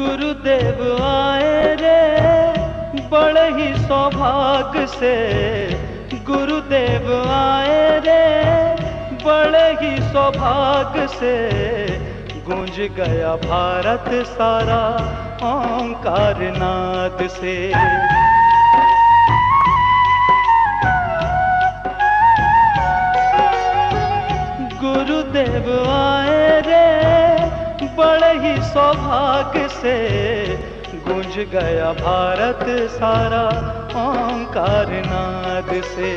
गुरुदेव आए रे बड़े ही सौभाग्य से, गुरुदेव आए रे बड़े ही सौभाग्य से। गूंज गया भारत सारा ओंकार नाद से। गुरुदेव आए रे बड़े ही सौभाग्य से। गूंज गया भारत सारा ओंकार नाद से।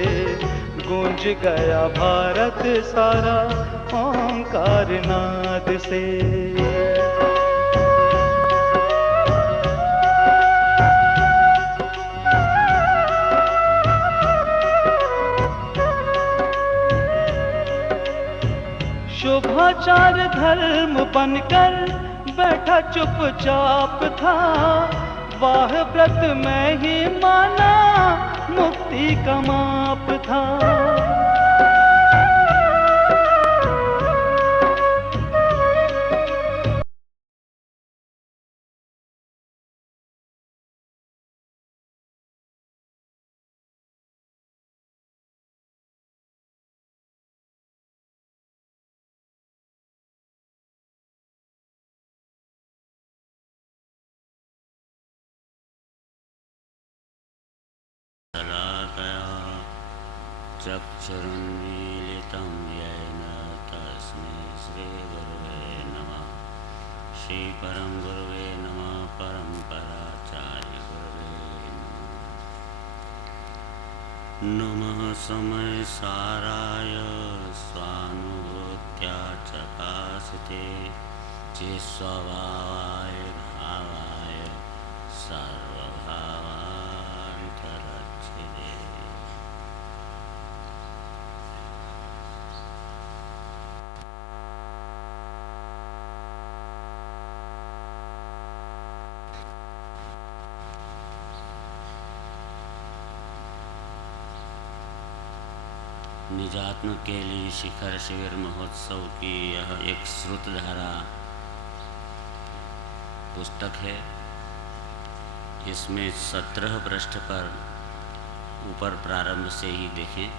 गूंज गया भारत सारा ओंकार नाद से। शोभाचार धर्म बनकर बैठा चुपचाप था। वाह व्रत में ही माना मुक्ति का माप था। चक्षुरुन्मीलितं येन तस्मै श्रीगुरुवे नमः। श्रीपरं गुरुवे नमः। परम्पराचार्य गुरुवे नमः। समय साराय स्वानुभूत्या चकासिते चिस्वभावाय भावाय सर्वभावान्तरक्षिते। निजात्म के लिए शिखर शिविर महोत्सव की यह एक श्रुतधारा पुस्तक है। इसमें 17 पृष्ठ पर ऊपर प्रारंभ से ही देखें।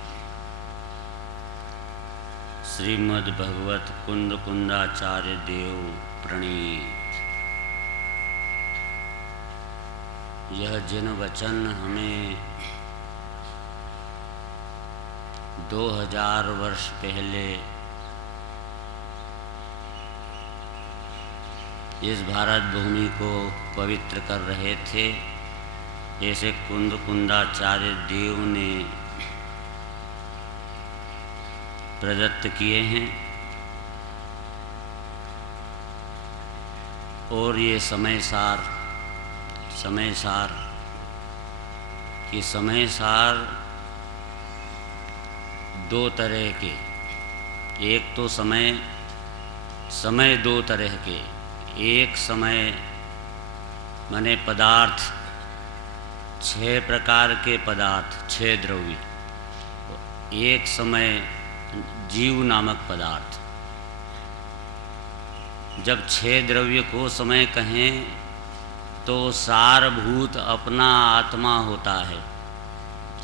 श्रीमद् भगवत कुंद कुंदाचार्य देव प्रणीत। यह जिन वचन हमें 2000 वर्ष पहले इस भारत भूमि को पवित्र कर रहे थे, ऐसे कुंद कुंदाचार्य देव ने प्रदत्त किए हैं। और ये समय सार दो तरह के, एक तो समय दो तरह के। एक समय माने पदार्थ, 6 प्रकार के पदार्थ, 6 द्रव्य। एक समय जीव नामक पदार्थ। जब 6 द्रव्य को समय कहें तो सारभूत अपना आत्मा होता है।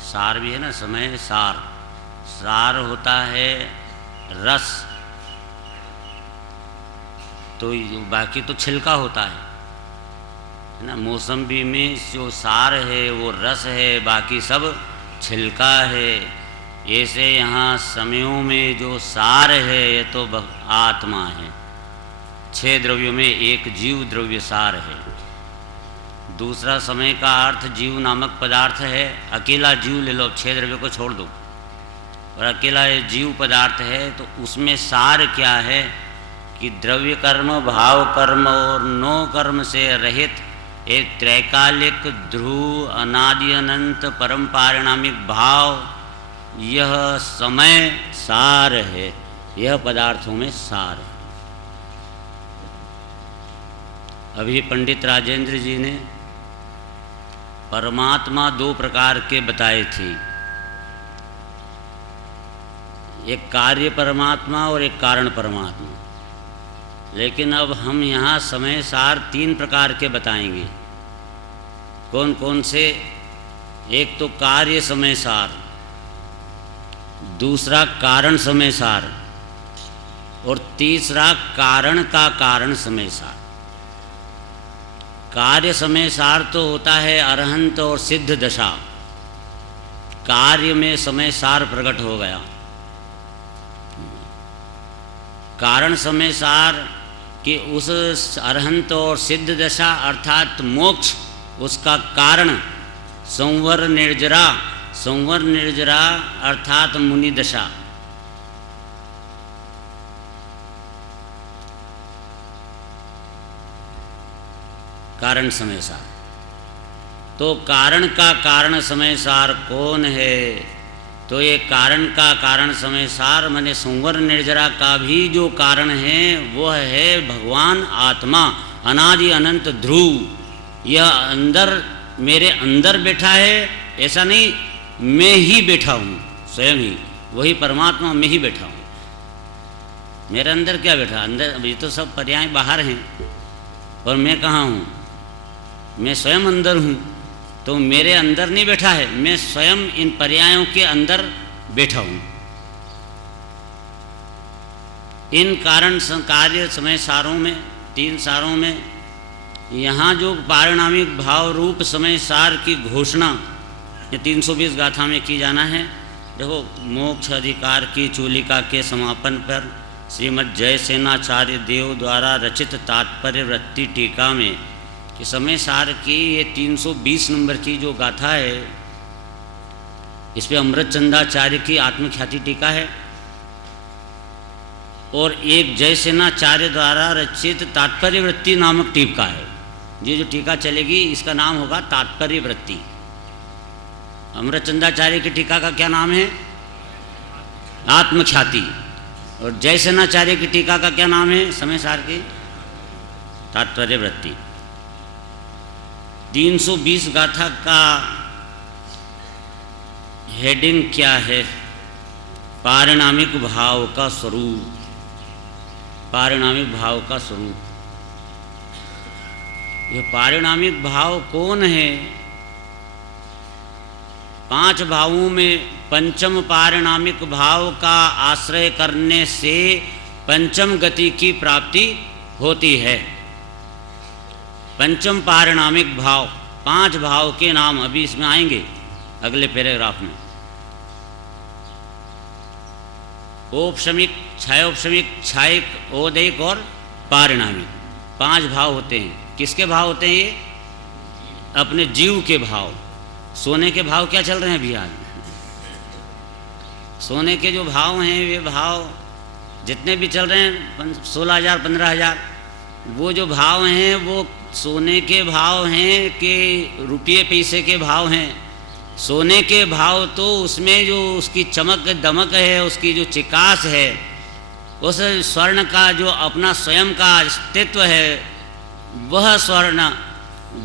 सार भी है ना, समय सार होता है रस, तो बाकी तो छिलका होता है ना। मौसम्बी में जो सार है वो रस है, बाकी सब छिलका है। ऐसे यहाँ समयों में जो सार है ये तो आत्मा है। 6 द्रव्यों में एक जीव द्रव्य सार है। दूसरा समय का अर्थ जीव नामक पदार्थ है। अकेला जीव ले लो, 6 द्रव्यों को छोड़ दो, और अकेला ये जीव पदार्थ है, तो उसमें सार क्या है कि द्रव्य कर्म, भाव कर्म और नो कर्म से रहित एक त्रैकालिक ध्रुव अनादि अनंत परम पारिणामिक भाव, यह समय सार है। यह पदार्थों में सार है। अभी पंडित राजेंद्र जी ने परमात्मा 2 प्रकार के बताए थे। एक कार्य परमात्मा और एक कारण परमात्मा। लेकिन अब हम यहाँ समय सार 3 प्रकार के बताएंगे। कौन कौन से? एक तो कार्य समय सार, दूसरा कारण समय सार, और तीसरा कारण का कारण समय सार। कार्य समय सार तो होता है अरहंत और सिद्ध दशा, कार्य में समय सार प्रकट हो गया। कारण समय सार कि उस अरहंत और सिद्ध दशा अर्थात मोक्ष, उसका कारण संवर निर्जरा, संवर निर्जरा अर्थात मुनि दशा। कारण समय सार। तो कारण का कारण समय सार कौन है? तो ये कारण का कारण समय सार माने संवर निर्जरा का भी जो कारण है वह है भगवान आत्मा, अनादि अनंत ध्रुव। यह अंदर मेरे अंदर बैठा है, ऐसा नहीं मैं ही बैठा हूँ, स्वयं ही वही परमात्मा मैं ही बैठा हूँ। मेरे अंदर क्या बैठा? अंदर ये तो सब पर्याय बाहर हैं, और मैं कहाँ हूँ? मैं स्वयं अंदर हूँ। तो मेरे अंदर नहीं बैठा है, मैं स्वयं इन पर्यायों के अंदर बैठा हूँ। इन कारण कार्य समय सारों में, 3 सारों में, यहाँ जो पारिणामिक भाव रूप समय सार की घोषणा ये 320 गाथा में की जाना है। देखो, मोक्ष अधिकार की चूलिका के समापन पर श्रीमद् जयसेनाचार्य देव द्वारा रचित तात्पर्य वृत्ति टीका में कि समय सार की ये 320 नंबर की जो गाथा है, इस पर अमृतचंदाचार्य की आत्मख्याति टीका है, और एक जयसेनाचार्य द्वारा रचित तात्पर्य वृत्ति नामक टीका है। ये जो टीका चलेगी इसका नाम होगा तात्पर्य वृत्ति। अमृतचंदाचार्य की टीका का क्या नाम है? आत्मख्याति। और जयसेनाचार्य की टीका का क्या नाम है? समय सार की तात्पर्य वृत्ति। 320 गाथा का हेडिंग क्या है? पारिणामिक भाव का स्वरूप। पारिणामिक भाव का स्वरूप। यह पारिणामिक भाव कौन है? 5 भावों में पंचम पारिणामिक भाव का आश्रय करने से पंचम गति की प्राप्ति होती है। पंचम पारिणामिक भाव, 5 भाव के नाम अभी इसमें आएंगे अगले पैराग्राफ में। औपशमिक, क्षयोपशमिक, क्षयिक, औदैक और पारिणामिक 5 भाव होते हैं। किसके भाव होते हैं ये? अपने जीव के भाव। सोने के भाव क्या चल रहे हैं अभी आज? सोने के जो भाव हैं वे भाव जितने भी चल रहे हैं 16,000 15,000, वो जो भाव हैं वो सोने के भाव हैं कि रुपये पैसे के भाव हैं? सोने के भाव तो उसमें जो उसकी चमक दमक है, उसकी जो चिकास है, उस स्वर्ण का जो अपना स्वयं का अस्तित्व है, वह स्वर्ण,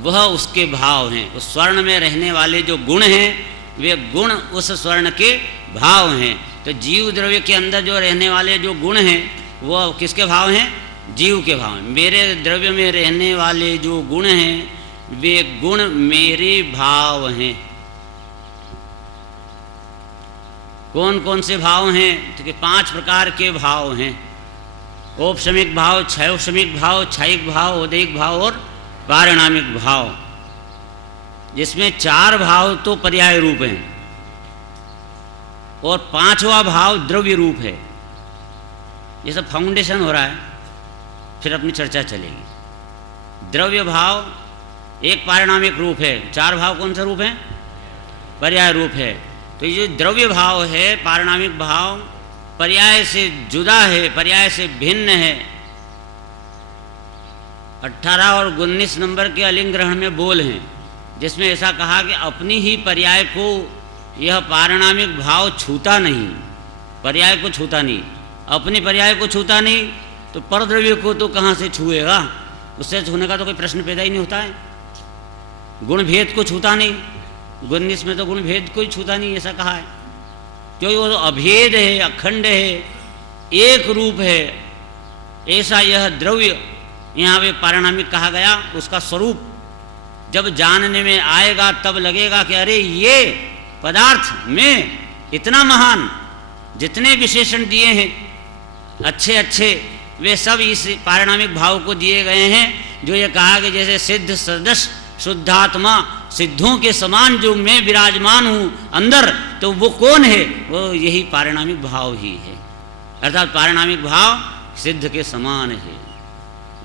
वह उसके भाव हैं। उस स्वर्ण में रहने वाले जो गुण हैं वे गुण उस स्वर्ण के भाव हैं। तो जीव द्रव्य के अंदर जो रहने वाले जो गुण हैं वो किसके भाव हैं? जीव के भाव। मेरे द्रव्य में रहने वाले जो गुण हैं वे गुण मेरे भाव हैं। कौन कौन से भाव हैं? तो कि 5 प्रकार के भाव हैं। औपशमिक भाव, क्षयोपशमिक भाव, क्षयिक भाव, औदैक भाव और पारिणामिक भाव। जिसमें 4 भाव तो पर्याय रूप हैं और 5वां भाव द्रव्य रूप है। ये सब फाउंडेशन हो रहा है, फिर अपनी चर्चा चलेगी। द्रव्य भाव एक पारिणामिक रूप है। 4 भाव कौन सा रूप है? पर्याय रूप है। तो ये जो द्रव्य भाव है, पारिणामिक भाव, पर्याय से जुदा है, पर्याय से भिन्न है। 18 और 19 नंबर के अलिंग ग्रहण में बोल हैं, जिसमें ऐसा कहा कि अपनी ही पर्याय को यह पारिणामिक भाव छूता नहीं, पर्याय को छूता नहीं। अपनी पर्याय को छूता नहीं तो परद्रव्य को तो कहाँ से छुएगा? उससे छूने का तो कोई प्रश्न पैदा ही नहीं होता है। गुण भेद को छूता नहीं, 19 में तो गुण भेद को ही छूता नहीं, ऐसा कहा है। क्योंकि वो तो अभेद है, अखंड है, एक रूप है, ऐसा यह द्रव्य यहाँ पे पारिणामिक कहा गया। उसका स्वरूप जब जानने में आएगा तब लगेगा कि अरे ये पदार्थ में इतना महान, जितने विशेषण दिए हैं अच्छे अच्छे, वे सब इस पारिणामिक भाव को दिए गए हैं। जो ये कहा कि जैसे सिद्ध सदस्य शुद्धात्मा, सिद्धों के समान जो मैं विराजमान हूँ अंदर, तो वो कौन है? वो यही पारिणामिक भाव ही है। अर्थात पारिणामिक भाव सिद्ध के समान है।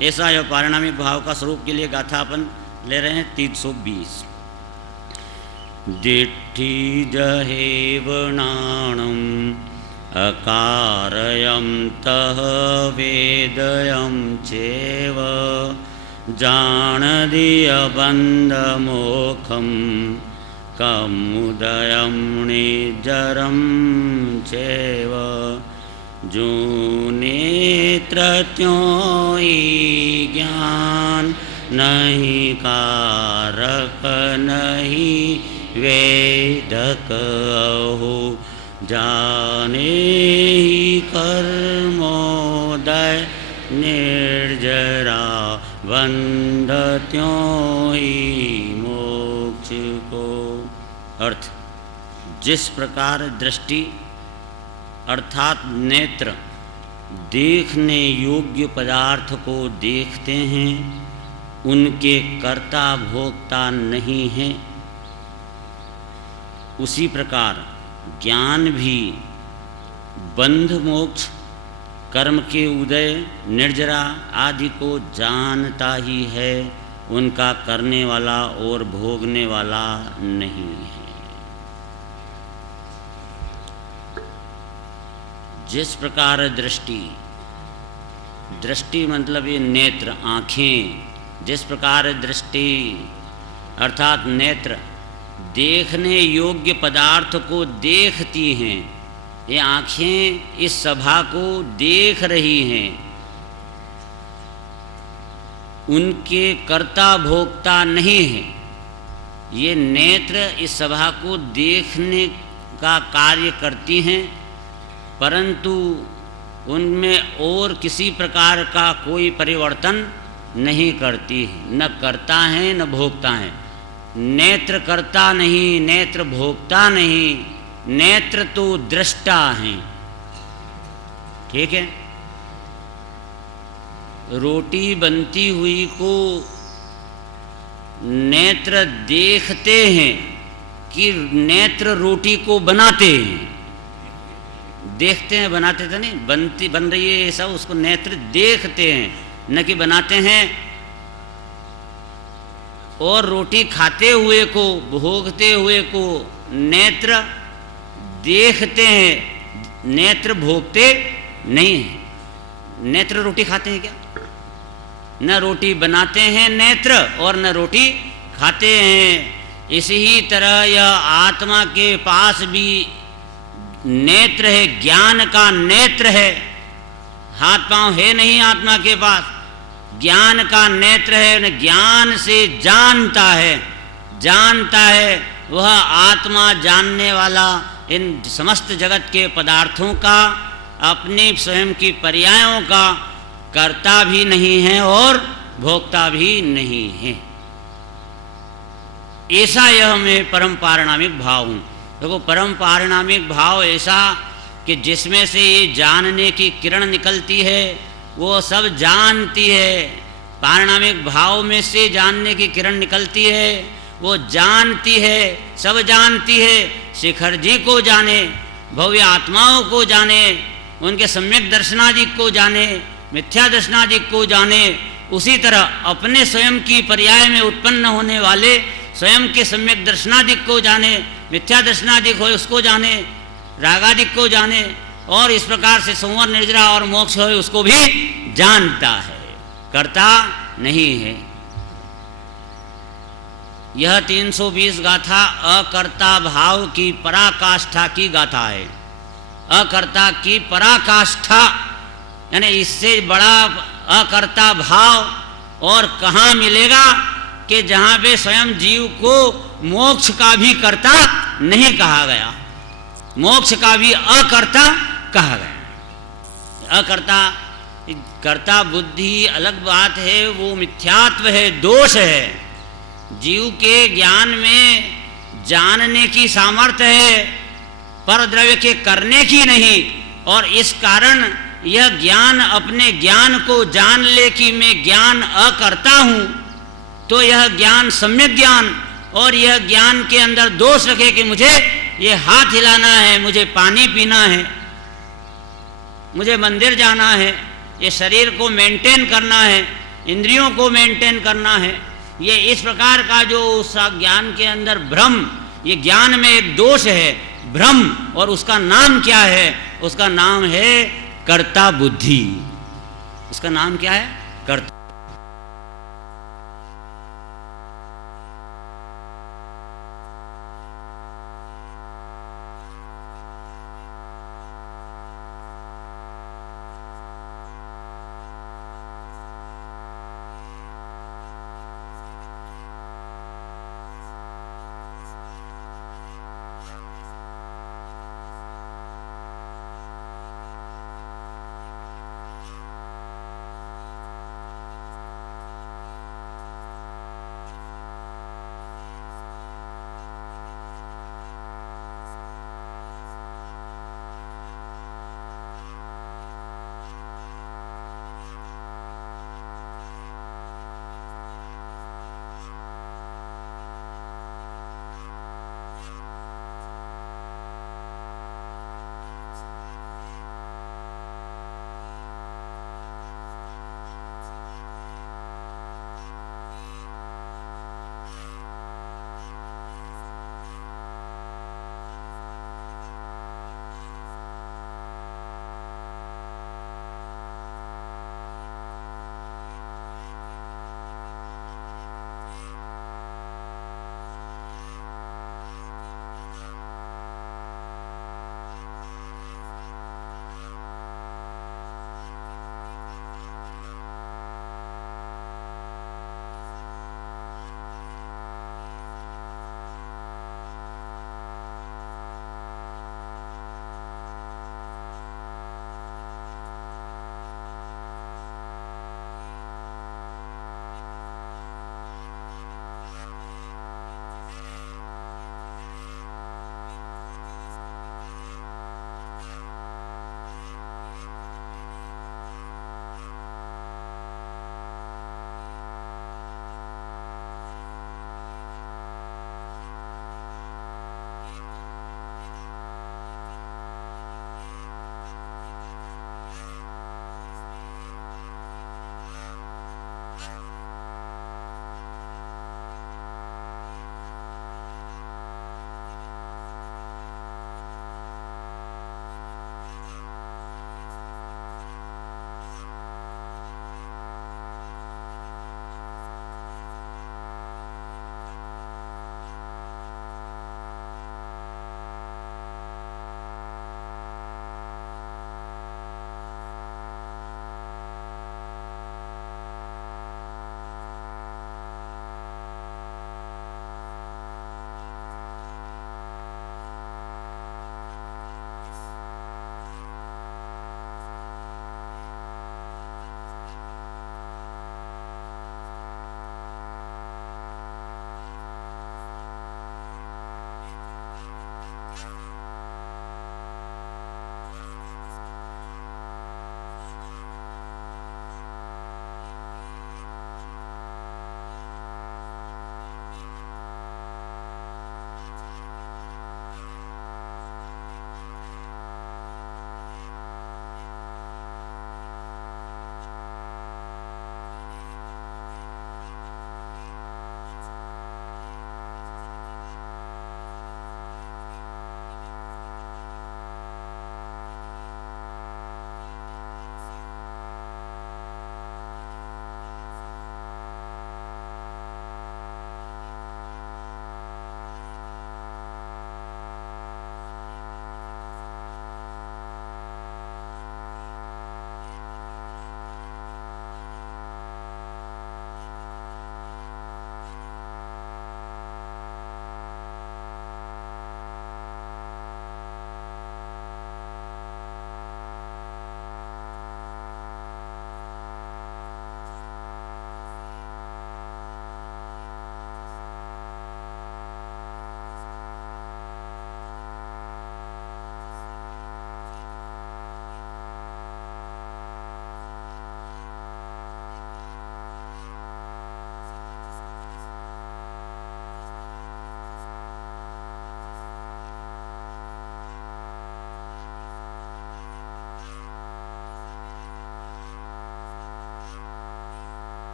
ऐसा यह पारिणामिक भाव का स्वरूप के लिए गाथा अपन ले रहे हैं 320। दिट्ठी जहेव नाणम अकारयं तह वेदयं चेव जानदीय बंधमोखम कमुदयं निजरं चेव जो नेत्र त्यों ही ज्ञान नहीं कारक नहीं वेदक अहो जाने ही कर्मोदय निर्जरा बंध त्यों ही मोक्ष को। अर्थ, जिस प्रकार दृष्टि अर्थात नेत्र देखने योग्य पदार्थ को देखते हैं, उनके कर्ता भोक्ता नहीं है, उसी प्रकार ज्ञान भी बंध मोक्ष कर्म के उदय निर्जरा आदि को जानता ही है, उनका करने वाला और भोगने वाला नहीं है। जिस प्रकार दृष्टि मतलब ये नेत्र आँखें, जिस प्रकार दृष्टि अर्थात नेत्र देखने योग्य पदार्थ को देखती हैं, ये आँखें इस सभा को देख रही हैं, उनके कर्ता भोक्ता नहीं है। ये नेत्र इस सभा को देखने का कार्य करती हैं, परंतु उनमें और किसी प्रकार का कोई परिवर्तन नहीं करती है, न करता है न भोगता है। नेत्र करता नहीं, नेत्र भोगता नहीं, नेत्र तो दृष्टा हैं। ठीक है, रोटी बनती हुई को नेत्र देखते हैं कि नेत्र रोटी को बनाते हैं। देखते हैं, बनाते तो नहीं, बन रही है सब, उसको नेत्र देखते हैं, न कि बनाते हैं। और रोटी खाते हुए को, भोगते हुए को नेत्र देखते हैं, नेत्र भोगते नहीं हैं। नेत्र रोटी खाते हैं क्या? न रोटी बनाते हैं नेत्र और न रोटी खाते हैं। इसी तरह यह आत्मा के पास भी नेत्र है, ज्ञान का नेत्र है। हाथ पांव है नहीं आत्मा के पास, ज्ञान का नेत्र है, ज्ञान से जानता है वह आत्मा जानने वाला इन समस्त जगत के पदार्थों का, अपनी स्वयं की पर्यायों का कर्ता भी नहीं है और भोक्ता भी नहीं है। ऐसा यह मैं परम पारिणामिक भाव हूँ। देखो, परम पारिणामिक भाव ऐसा कि जिसमें से ये जानने की किरण निकलती है, वो सब जानती है। पारिणामिक भाव में से जानने की किरण निकलती है, वो जानती है, सब जानती है। शिखर जी को जाने, भव्य आत्माओं को जाने, उनके सम्यक दर्शनादि को जाने, मिथ्या दर्शनादि को जाने, उसी तरह अपने स्वयं की पर्याय में उत्पन्न होने वाले स्वयं के सम्यक दर्शनादिक को जाने, मिथ्या दर्शनादिक हो उसको जाने, रागादिक को जाने, और इस प्रकार से संवर निर्जरा और मोक्ष हो उसको भी जानता है, करता नहीं है। यह 320 गाथा अकर्ता भाव की पराकाष्ठा की गाथा है। अकर्ता की पराकाष्ठा यानी इससे बड़ा अकर्ता भाव और कहाँ मिलेगा कि जहाँ पे स्वयं जीव को मोक्ष का भी कर्ता नहीं कहा गया, मोक्ष का भी अकर्ता कहा गया। अकर्ता कर्ता बुद्धि अलग बात है, वो मिथ्यात्व है, दोष है। जीव के ज्ञान में जानने की सामर्थ्य है, पर द्रव्य के करने की नहीं। और इस कारण यह ज्ञान अपने ज्ञान को जान ले कि मैं ज्ञान अकर्ता हूँ, तो यह ज्ञान सम्यक ज्ञान, और यह ज्ञान के अंदर दोष रखे कि मुझे ये हाथ हिलाना है, मुझे पानी पीना है, मुझे मंदिर जाना है, ये शरीर को मेंटेन करना है, इंद्रियों को मेंटेन करना है। ये इस प्रकार का जो उस ज्ञान के अंदर भ्रम, ये ज्ञान में एक दोष है, भ्रम, और उसका नाम क्या है? उसका नाम है कर्ता बुद्धि। उसका नाम क्या है? कर्ता।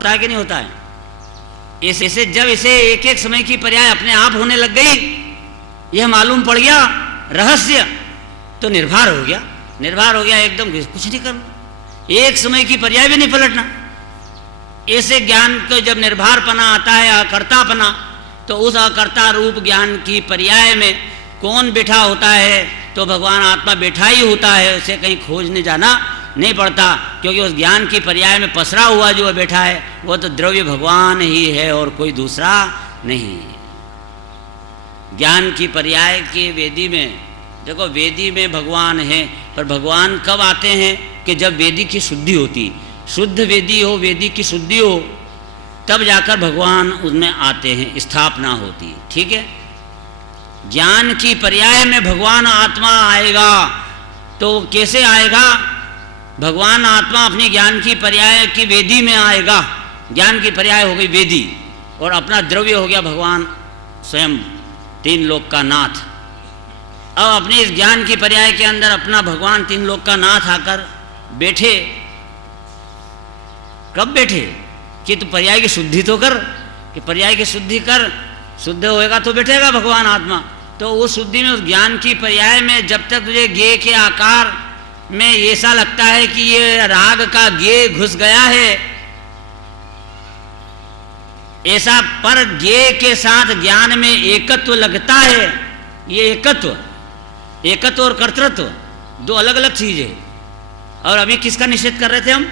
होता है कि नहीं होता है? ऐसे जब इसे एक एक समय की पर्याय अपने आप होने लग गई, यह मालूम पड़ गया रहस्य, तो निर्भर हो गया, निर्भर हो गया, एकदम कुछ नहीं करना, एक समय की पर्याय भी नहीं पलटना। ऐसे ज्ञान को जब निर्भरपना आता है, अकर्तापना, तो उस अकर्ता रूप ज्ञान की पर्याय में कौन बैठा होता है? तो भगवान आत्मा बैठा ही होता है, उसे कहीं खोजने जाना नहीं पड़ता, क्योंकि उस ज्ञान की पर्याय में पसरा हुआ जो बैठा है वो तो द्रव्य भगवान ही है और कोई दूसरा नहीं। ज्ञान की पर्याय की वेदी में देखो, वेदी में भगवान है, पर भगवान कब आते हैं? कि जब वेदी की शुद्धि होती, शुद्ध वेदी हो, वेदी की शुद्धि हो, तब जाकर भगवान उसमें आते हैं, स्थापना होती। ठीक है, ज्ञान की पर्याय में भगवान आत्मा आएगा, तो कैसे आएगा? भगवान आत्मा अपनी ज्ञान की पर्याय की वेदी में आएगा। ज्ञान की पर्याय हो गई वेदी, और अपना द्रव्य हो गया भगवान स्वयं, तीन लोक का नाथ। अब अपने इस ज्ञान की पर्याय के अंदर अपना भगवान तीन लोक का नाथ आकर बैठे। कब बैठे? कि तू पर्याय की शुद्धि तो कर, कि पर्याय की शुद्धि कर, शुद्ध होएगा तो बैठेगा भगवान आत्मा। तो उस शुद्धि में, उस ज्ञान की पर्याय में जब तक तुझे ज्ञेय के आकार में ऐसा लगता है कि ये राग का ज्ञेय घुस गया है, ऐसा पर ज्ञेय के साथ ज्ञान में एकत्व लगता है। ये एकत्व और कर्तृत्व दो अलग अलग चीज है। और अभी किसका निषेध कर रहे थे हम?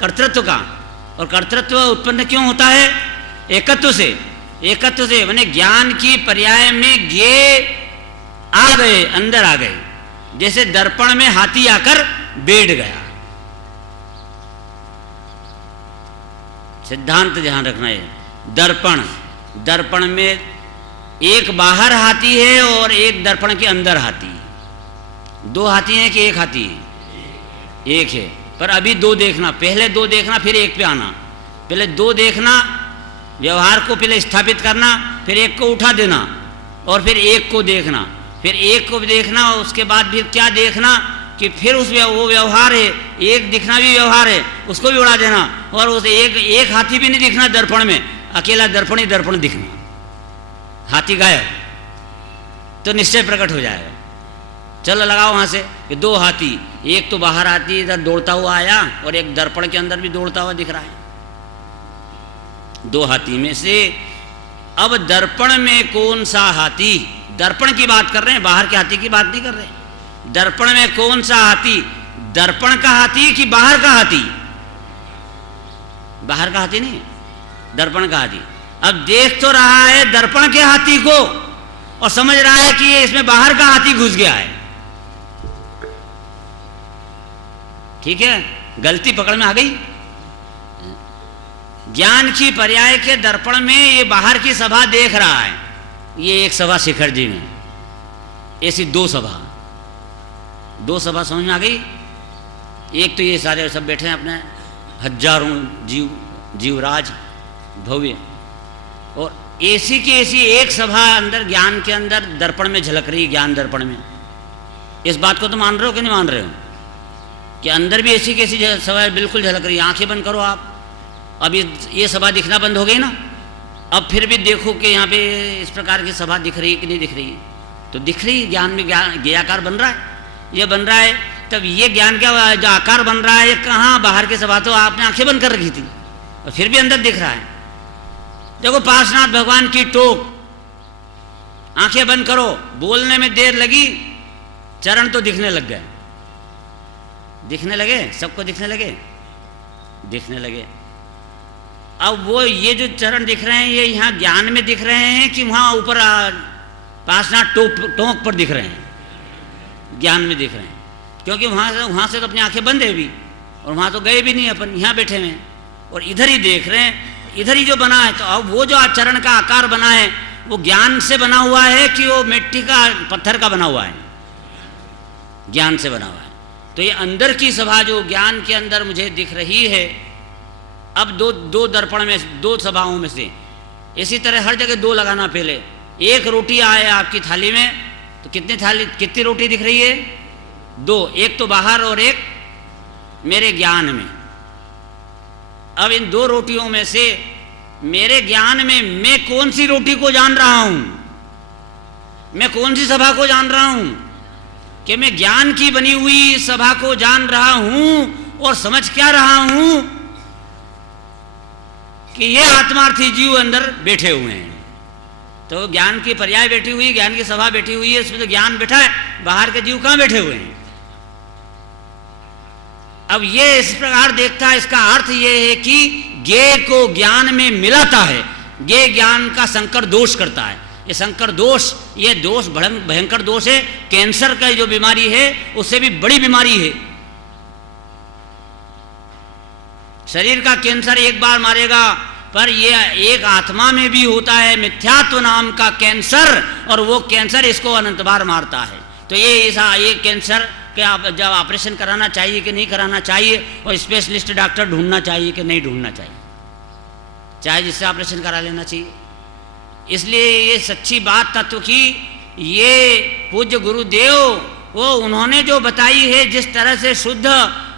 कर्तृत्व का। और कर्तृत्व उत्पन्न क्यों होता है? एकत्व से। एकत्व से माने ज्ञान की पर्याय में ज्ञेय आ गए, अंदर आ गए, जैसे दर्पण में हाथी आकर बैठ गया। सिद्धांत ध्यान रखना है। दर्पण में एक बाहर हाथी है और एक दर्पण के अंदर हाथी। दो हाथी हैं कि एक हाथी है? एक है, पर अभी दो देखना, पहले दो देखना फिर एक पे आना। पहले दो देखना, व्यवहार को पहले स्थापित करना, फिर एक को उठा देना, और फिर एक को देखना, फिर एक को देखना, और उसके बाद फिर क्या देखना कि फिर उस वो व्यवहार है, एक दिखना भी व्यवहार है, उसको भी उड़ा देना। और उस एक हाथी भी नहीं दिखना दर्पण में, अकेला दर्पण ही दर्पण दिखना, हाथी गायब, तो निश्चय प्रकट हो जाएगा। चलो लगाओ वहां से कि दो हाथी, एक तो बाहर हाथी इधर दौड़ता हुआ आया और एक दर्पण के अंदर भी दौड़ता हुआ दिख रहा है। दो हाथी में से अब दर्पण में कौन सा हाथी? दर्पण की बात कर रहे हैं, बाहर के हाथी की बात नहीं कर रहे। दर्पण में कौन सा हाथी? दर्पण का हाथी कि बाहर का हाथी? बाहर का हाथी नहीं, दर्पण का हाथी। अब देख तो रहा है दर्पण के हाथी को और समझ रहा है कि ये इसमें बाहर का हाथी घुस गया है। ठीक है, गलती पकड़ में आ गई। ज्ञान की पर्याय के दर्पण में ये बाहर की सभा देख रहा है। ये एक सभा शिखर जी में, ऐसी दो सभा समझ में आ गई। एक तो ये सारे सब बैठे हैं अपने हजारों जीवराज भव्य, और ऐसी की ऐसी एक सभा अंदर ज्ञान के अंदर दर्पण में झलक रही, ज्ञान दर्पण में। इस बात को तो मान रहे हो कि नहीं मान रहे हो कि अंदर भी ऐसी कैसी सभा बिल्कुल झलक रही है? आंखें बंद करो आप, अब ये सभा दिखना बंद हो गई ना, अब फिर भी देखो कि यहाँ पे इस प्रकार की सभा दिख रही है कि नहीं दिख रही है? तो दिख रही है, ज्ञान में ज्ञेयाकार बन रहा है, ये बन रहा है। तब ये ज्ञान का जो आकार बन रहा है, कहाँ? बाहर की सभा तो आपने आंखें बंद कर रखी थी और फिर भी अंदर दिख रहा है। देखो पार्श्वनाथ भगवान की टोक, आंखें बंद करो, बोलने में देर लगी, चरण तो दिखने लग गए, दिखने लगे, सबको दिखने लगे। अब वो ये जो चरण दिख रहे हैं, ये यहाँ ज्ञान में दिख रहे हैं कि वहाँ ऊपर पार्श्वनाथ टोक पर दिख रहे हैं? ज्ञान में दिख रहे हैं, क्योंकि वहाँ से तो अपनी आंखें बंद है भी, और वहाँ तो गए भी नहीं, अपन यहाँ बैठे हुए हैं और इधर ही देख रहे हैं, इधर ही जो बना है। तो अब वो जो चरण का आकार बना है वो ज्ञान से बना हुआ है कि वो मिट्टी का, पत्थर का बना हुआ है? ज्ञान से बना हुआ है। तो ये अंदर की सभा जो ज्ञान के अंदर मुझे दिख रही है, अब दो दर्पण में, दो सभाओं में से, इसी तरह हर जगह दो लगाना। पहले एक रोटी आए आपकी थाली में, तो कितनी रोटी दिख रही है? दो, एक तो बाहर और एक मेरे ज्ञान में। अब इन दो रोटियों में से मेरे ज्ञान में मैं कौन सी रोटी को जान रहा हूं, मैं कौन सी सभा को जान रहा हूं? कि मैं ज्ञान की बनी हुई सभा को जान रहा हूं और समझ क्या रहा हूं कि ये आत्मार्थी जीव अंदर बैठे हुए हैं। तो ज्ञान की पर्याय बैठी हुई, ज्ञान की सभा बैठी हुई है, इसमें तो ज्ञान बैठा है, बाहर के जीव कहां बैठे हुए हैं? अब ये इस प्रकार देखता है, इसका अर्थ ये है कि ज्ञेय को ज्ञान में मिलाता है, ज्ञेय ज्ञान का संकर दोष करता है। ये संकर दोष, ये दोष भयंकर दोष है। कैंसर का जो बीमारी है उससे भी बड़ी बीमारी है। शरीर का कैंसर एक बार मारेगा, पर ये एक आत्मा में भी होता है मिथ्यात्व नाम का कैंसर, और वो कैंसर इसको अनंत बार मारता है। तो ये कैंसर क्या जब ऑपरेशन कराना चाहिए कि नहीं कराना चाहिए, और स्पेशलिस्ट डॉक्टर ढूंढना चाहिए कि नहीं ढूंढना चाहिए, चाहे जिससे ऑपरेशन करा लेना चाहिए। इसलिए ये सच्ची बात तत्व की ये पूज्य गुरुदेव वो उन्होंने जो बताई है, जिस तरह से शुद्ध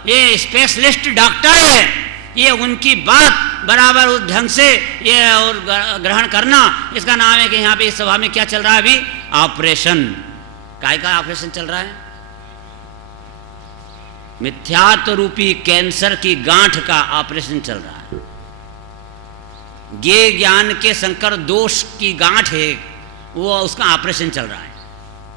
ये स्पेशलिस्ट डॉक्टर है, ये उनकी बात बराबर उस ढंग से ये और ग्रहण करना, इसका नाम है कि यहाँ पे इस सभा में क्या चल रहा है अभी? ऑपरेशन। काय का ऑपरेशन चल रहा है? मिथ्यात्व रूपी कैंसर की गांठ का ऑपरेशन चल रहा है। ज्ञेय ज्ञान के संकर दोष की गांठ है, वो उसका ऑपरेशन चल रहा है।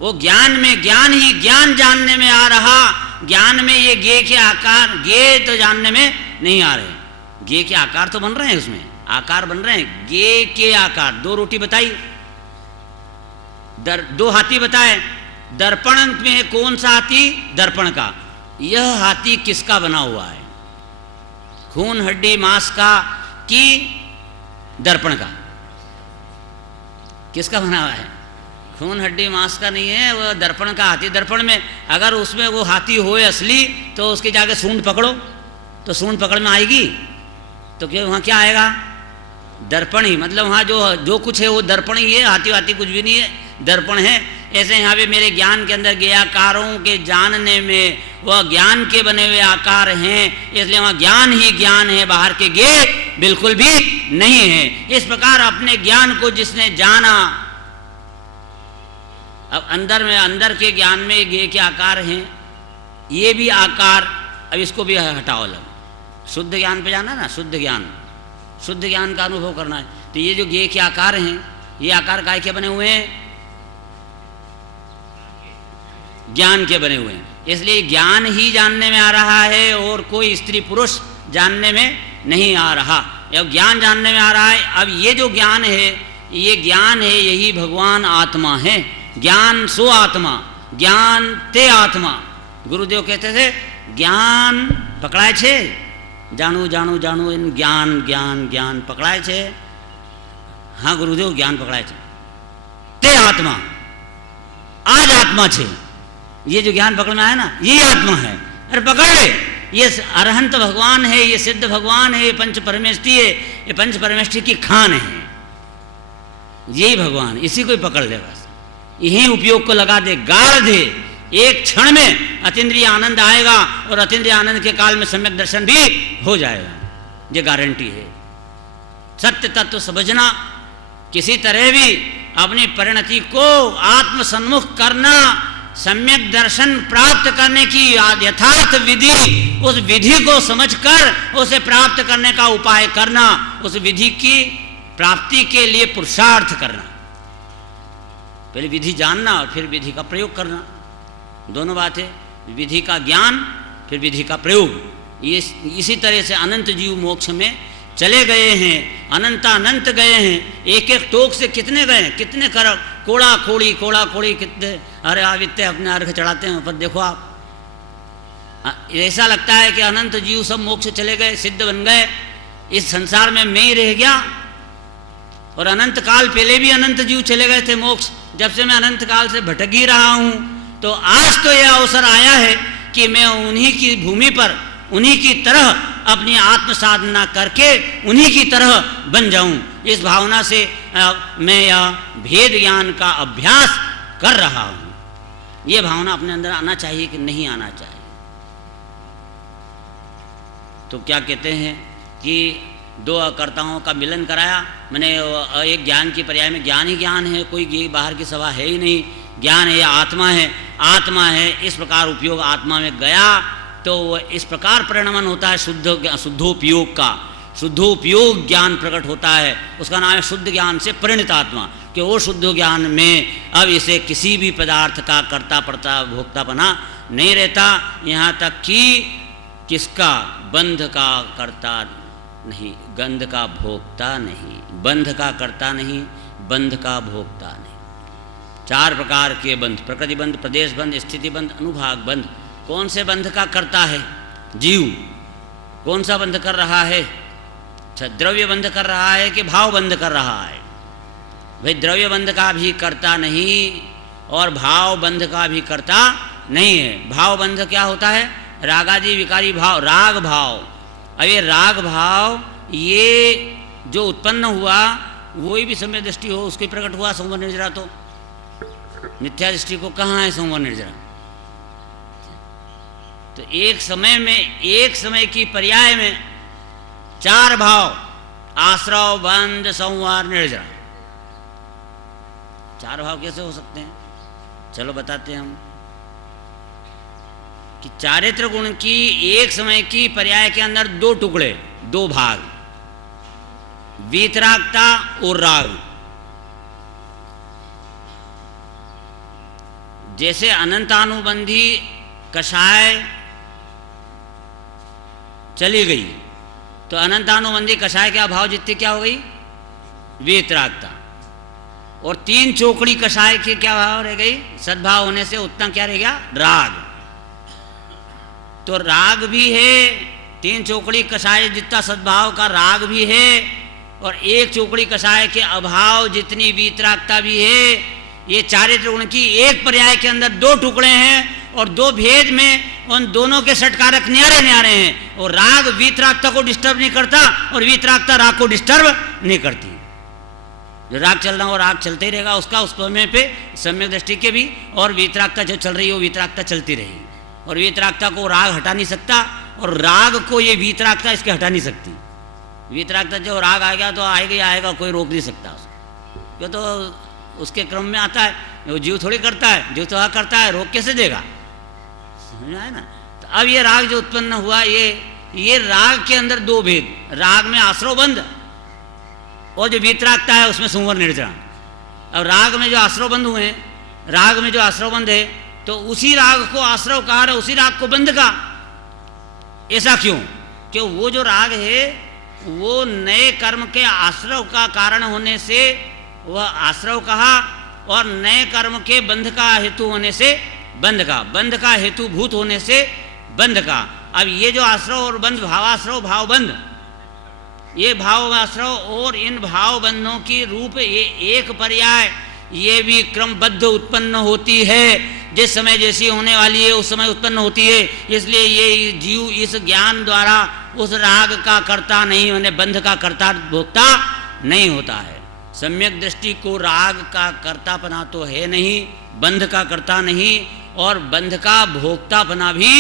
वो ज्ञान में ज्ञान ही ज्ञान जानने में आ रहा, ज्ञान में ये ज्ञेय के आकार, ज्ञेय तो जानने में नहीं आ रहे, ज्ञेय के आकार तो बन रहे हैं, उसमें आकार बन रहे हैं। ज्ञेय के आकार, दो रोटी बताई, दो हाथी बताए, दर्पण में कौन सा हाथी? दर्पण का। यह हाथी किसका बना हुआ है? खून हड्डी मांस का कि दर्पण का? किसका बना हुआ है? खून हड्डी मांस का नहीं है, वो दर्पण का हाथी। दर्पण में अगर उसमें वो हाथी होए असली, तो उसकी जाके सूंड पकड़ो, तो सूंड पकड़ में आएगी, तो क्या वहाँ क्या आएगा? दर्पण ही। मतलब वहाँ जो कुछ है वो दर्पण ही है, हाथी वाथी कुछ भी नहीं है, दर्पण है। ऐसे यहाँ पे मेरे ज्ञान के अंदर ज्ञेयाकारों के जानने में वह ज्ञान के बने हुए आकार हैं, इसलिए वहाँ ज्ञान ही ज्ञान है, बाहर के ज्ञेय बिल्कुल भी नहीं है। इस प्रकार अपने ज्ञान को जिसने जाना, अब अंदर के ज्ञान में ज्ञेय के आकार हैं, ये भी आकार, अब इसको भी हटाओ अलग। शुद्ध ज्ञान पे जाना ना, शुद्ध ज्ञान का अनुभव करना है। तो ये जो ज्ञेय के आकार हैं, ये आकार काय के बने हुए हैं? ज्ञान के बने हुए हैं। इसलिए ज्ञान ही जानने में आ रहा है, और कोई स्त्री पुरुष जानने में नहीं आ रहा। अब ज्ञान जानने में आ रहा है। अब ये जो ज्ञान है, ये ज्ञान है, यही भगवान आत्मा है। ज्ञान सो आत्मा, ज्ञान ते आत्मा। गुरुदेव कहते थे ज्ञान पकड़ाए छे, जाणू जाणू जाणू इन ज्ञान ज्ञान ज्ञान पकड़ाए छे। हाँ गुरुदेव, ज्ञान पकड़ाए छे, ते आत्मा, आज आत्मा छे। ये जो ज्ञान पकड़ में आया ना, ये आत्मा है। अरे पकड़ ले, ये अरहंत भगवान है, ये सिद्ध भगवान है, ये पंच परमेष्ठी है, ये पंच परमेष्ठी की खान है, यही भगवान। इसी को ही पकड़ ले, बस यही उपयोग को लगा दे, गाड़ दे। एक क्षण में अतीन्द्रिय आनंद आएगा, और अतीन्द्रिय आनंद के काल में सम्यक दर्शन भी हो जाएगा, ये गारंटी है। सत्य तत्व समझना, किसी तरह भी अपनी परिणति को आत्मसन्मुख करना, सम्यक दर्शन प्राप्त करने की यथार्थ विधि, उस विधि को समझकर उसे प्राप्त करने का उपाय करना, उस विधि की प्राप्ति के लिए पुरुषार्थ करना। पहले विधि जानना और फिर विधि का प्रयोग करना, दोनों बातें। विधि का ज्ञान, फिर विधि का प्रयोग। ये इसी तरह से अनंत जीव मोक्ष में चले गए हैं, अनंत गए हैं। एक एक टोक से कितने गए, कितने कर कोड़ा खोड़ी कितने। अरे आप इतने अपने अर्घ चढ़ाते हैं, पर देखो आप, ऐसा लगता है कि अनंत जीव सब मोक्ष चले गए, सिद्ध बन गए, इस संसार में मैं ही रह गया। और अनंत काल पहले भी अनंत जीव चले गए थे मोक्ष। जब से मैं अनंत काल से भटक ही रहा हूँ, तो आज तो यह अवसर आया है कि मैं उन्हीं की भूमि पर, उन्हीं की तरह अपनी आत्म साधना करके उन्हीं की तरह बन जाऊं। इस भावना से मैं यह भेद ज्ञान का अभ्यास कर रहा हूं। यह भावना अपने अंदर आना चाहिए कि नहीं आना चाहिए? तो क्या कहते हैं कि दो अकर्ताओं का मिलन कराया। मैंने एक ज्ञान की पर्याय में ज्ञान ही ज्ञान है, कोई ये बाहर की सभा है ही नहीं, ज्ञान है या आत्मा है, आत्मा है, इस प्रकार उपयोग आत्मा में गया तो इस प्रकार परिणमन होता है शुद्धोपयोग का। शुद्धोपयोग ज्ञान प्रकट होता है, उसका नाम है शुद्ध ज्ञान से परिणित आत्मा, कि वो शुद्ध ज्ञान में अब इसे किसी भी पदार्थ का कर्ता पड़ता भोक्तापना नहीं रहता, यहाँ तक कि किसका बंध का कर्ता नहीं, गंध का भोक्ता नहीं, बंध का कर्ता नहीं, बंध का भोक्ता नहीं। चार प्रकार के बंध, प्रकृति बंध, प्रदेश बंध, स्थिति बंध, अनुभाग बंध। कौन से बंध का कर्ता है? जीव। कौन सा बंध कर रहा है? द्रव्य बंध कर रहा है कि भाव बंध कर रहा है? भाई द्रव्य बंध का भी कर्ता नहीं और भाव बंध का भी कर्ता नहीं है। भाव बंध क्या होता है? रागादि विकारी भाव, राग भाव। अब ये राग भाव ये जो उत्पन्न हुआ वही भी सम्यक दृष्टि हो उसको प्रकट हुआ संवर निर्जरा, तो मिथ्या दृष्टि को कहाँ है संवर निर्जरा? तो एक समय में, एक समय की पर्याय में चार भाव, आश्रव, बंध, संवर, निर्जरा, चार भाव कैसे हो सकते हैं? चलो बताते हैं हम कि चारित्र गुण की एक समय की पर्याय के अंदर दो टुकड़े, दो भाग, वीतरागता और राग। जैसे अनंतानुबंधी कषाय चली गई तो अनंतानुबंधी कषाय का भाव जितनी क्या हो गई? वीतरागता। और तीन चोकड़ी कषाय की क्या भाव रह गई? सद्भाव होने से उतना क्या रह गया? राग। तो राग भी है, तीन चोकड़ी कषाय जितना सद्भाव का राग भी है, और एक चोकड़ी कषाय के अभाव जितनी वीतरागता भी है। ये चारित्र गुण की एक पर्याय के अंदर दो टुकड़े हैं और दो भेद में उन दोनों के षटकारक न्यारे न्यारे हैं। और राग वीतरागता को डिस्टर्ब नहीं करता और वीतरागता राग को डिस्टर्ब नहीं करती। जो राग चल रहा हो राग चलते ही रहेगा उसका, उस समय पे सम्यक दृष्टि के भी, और वीतरागता जो चल रही है वो वीतरागता चलती रहेगी। और वीतरागता को राग हटा नहीं सकता और राग को ये वीतरागता इसके हटा नहीं सकती। वीतरागता जो राग आ गया तो आएगा ही आएगा, कोई रोक नहीं सकता उसको, क्यों? तो उसके क्रम में आता है, वो जीव थोड़ी करता है, जीव तो करता है, रोक कैसे देगा? समझ आए ना? तो अब ये राग जो उत्पन्न हुआ, ये राग के अंदर दो भेद, राग में आश्रव बंध और जो वीतरागता है उसमें संवर निर्जरा। अब राग में जो आश्रव बंध हुए हैं, राग में जो आश्रव बंध है तो उसी राग को आश्रव कहा है, उसी राग को बंध का। ऐसा क्यों? क्यों? वो जो राग है वो नए कर्म के आश्रव का कारण होने से वह आश्रव कहा, और नए कर्म के बंध का हेतु होने से बंध का, बंध का हेतु भूत होने से बंध का। अब ये जो आश्रव और बंध, भावाश्रव भावबंध, ये भाव आश्रव और इन भाव बंधों की रूप ये एक पर्याय ये भी क्रमबद्ध उत्पन्न होती है। जिस समय जैसी होने वाली है उस समय उत्पन्न होती है। इसलिए ये जीव इस ज्ञान द्वारा उस राग का कर्ता नहीं होने, बंध का कर्ता भोक्ता नहीं होता है। सम्यक दृष्टि को राग का कर्तापना तो है नहीं, बंध का कर्ता नहीं और बंध का भोक्तापना भी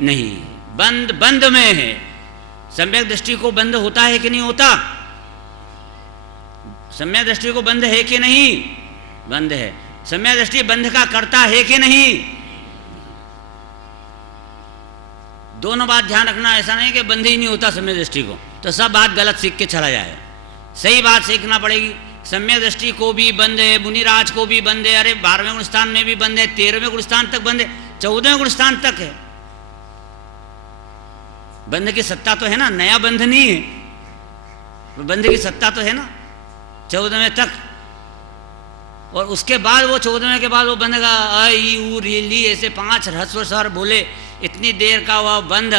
नहीं। बंध बंध में है। सम्यक दृष्टि को बंध होता है कि नहीं होता? सम्यक दृष्टि को बंध है कि नहीं? बंध है। सम्यक दृष्टि बंध का कर्ता है कि नहीं? दोनों बात ध्यान रखना। ऐसा नहीं कि बंध ही नहीं होता सम्यक दृष्टि को, तो सब बात गलत सीख के चला जाएगा। सही बात सीखना पड़ेगी। सम्यक दृष्टि को भी बंध है, मुनिराज को भी बंध है, अरे 12वें गुण स्थान में भी बंध है, 13वें गुण स्थान तक बंध है, 14वें गुण स्थान तक है। बंध की सत्ता तो है ना, नया बंध नहीं है। बंध की सत्ता तो है ना 14वें तक, और उसके बाद वो 14वें के बाद वो बंध का अ ई उ री ली ऐसे 5 ह्रस्व स्वर बोले, इतनी देर का वह बंध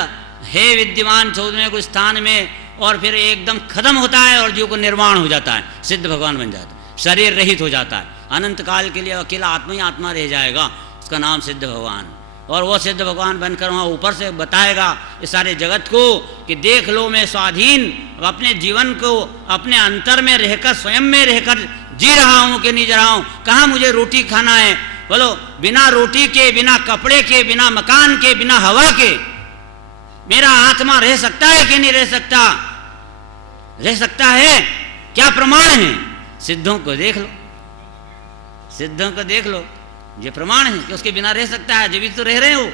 है विद्यमान 14वें गुण स्थान में, और फिर एकदम खत्म होता है और जीव को निर्वाण हो जाता है, सिद्ध भगवान बन जाता है, शरीर रहित हो जाता है। अनंत काल के लिए अकेला आत्मा ही आत्मा रह जाएगा, उसका नाम सिद्ध भगवान। और वो सिद्ध भगवान बनकर वहाँ ऊपर से बताएगा इस सारे जगत को कि देख लो मैं स्वाधीन अपने जीवन को अपने अंतर में रहकर, स्वयं में रहकर जी रहा हूँ कि नहीं जी रहा हूँ। कहाँ मुझे रोटी खाना है? बोलो, बिना रोटी के, बिना कपड़े के, बिना मकान के, बिना हवा के मेरा आत्मा रह सकता है कि नहीं रह सकता? रह सकता है? क्या प्रमाण है? सिद्धों को देख लो, सिद्धों को देख लो, ये प्रमाण है कि उसके बिना रह सकता है, जब भी तो रह रहे हो।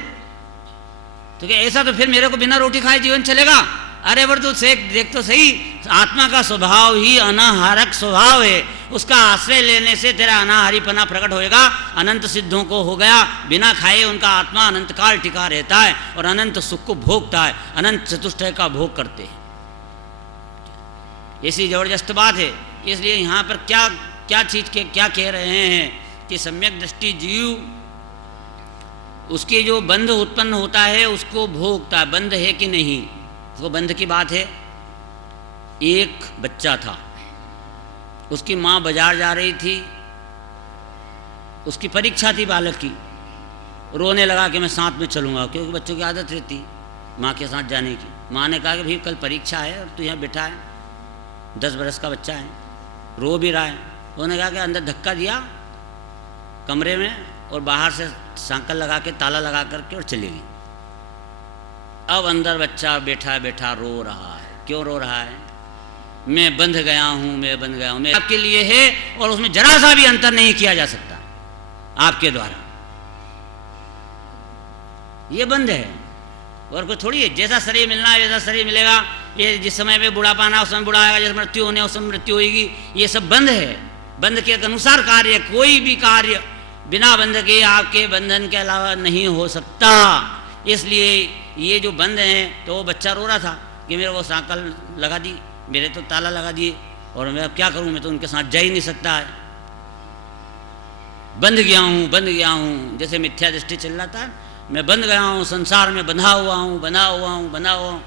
तो क्या ऐसा तो फिर मेरे को बिना रोटी खाए जीवन चलेगा? अरे वर तू देख तो सही, आत्मा का स्वभाव ही अनाहारक स्वभाव है, उसका आश्रय लेने से तेरा अनाहारीपना प्रकट होएगा। अनंत सिद्धों को हो गया, बिना खाए उनका आत्मा अनंत काल टिका रहता है और अनंत सुख को भोगता है, अनंत चतुष्टय का भोग करते हैं। ऐसी जबरदस्त बात है। इसलिए यहाँ पर क्या क्या चीज के क्या कह रहे हैं कि सम्यक दृष्टि जीव उसके जो बंध उत्पन्न होता है उसको भोगता है। बंध है कि नहीं, वो बंध की बात है। एक बच्चा था, उसकी माँ बाजार जा रही थी, उसकी परीक्षा थी बालक की, रोने लगा कि मैं साथ में चलूँगा, क्योंकि बच्चों की आदत रहती माँ के साथ जाने की। माँ ने कहा कि भाई कल परीक्षा है और तू यहाँ बैठा है, 10 बरस का बच्चा है, रो भी रहा है। उन्होंने कहा कि अंदर धक्का दिया कमरे में और बाहर से सांकल लगा के ताला लगा करके और चली गई। अब अंदर बच्चा बैठा बैठा रो रहा है। क्यों रो रहा है? मैं बंध गया हूँ, मैं बंध गया हूँ। मैं आपके लिए है और उसमें जरा सा भी अंतर नहीं किया जा सकता आपके द्वारा। ये बंध है और कोई थोड़ी है। जैसा शरीर मिलना है वैसा शरीर मिलेगा। ये जिस समय में बुढ़ापा आना उस समय बुढ़ा आएगा, जिस मृत्यु होने उस समय मृत्यु होगी। ये सब बंध है। बंध के अनुसार कार्य, कोई भी कार्य बिना बंध के आपके बंधन के अलावा नहीं हो सकता। इसलिए ये जो बंध हैं, तो वो बच्चा रो रहा था कि मेरे को सांकल लगा दी, मेरे तो ताला लगा दिए और मैं अब क्या करूं, मैं तो उनके साथ जा ही नहीं सकता है। बंध गया हूँ, बंध गया हूँ। जैसे मिथ्या दृष्टि चल रहा था, मैं बंध गया हूँ, संसार में बंधा हुआ हूँ, बंधा हुआ हूँ, बंधा हुआ हूँ।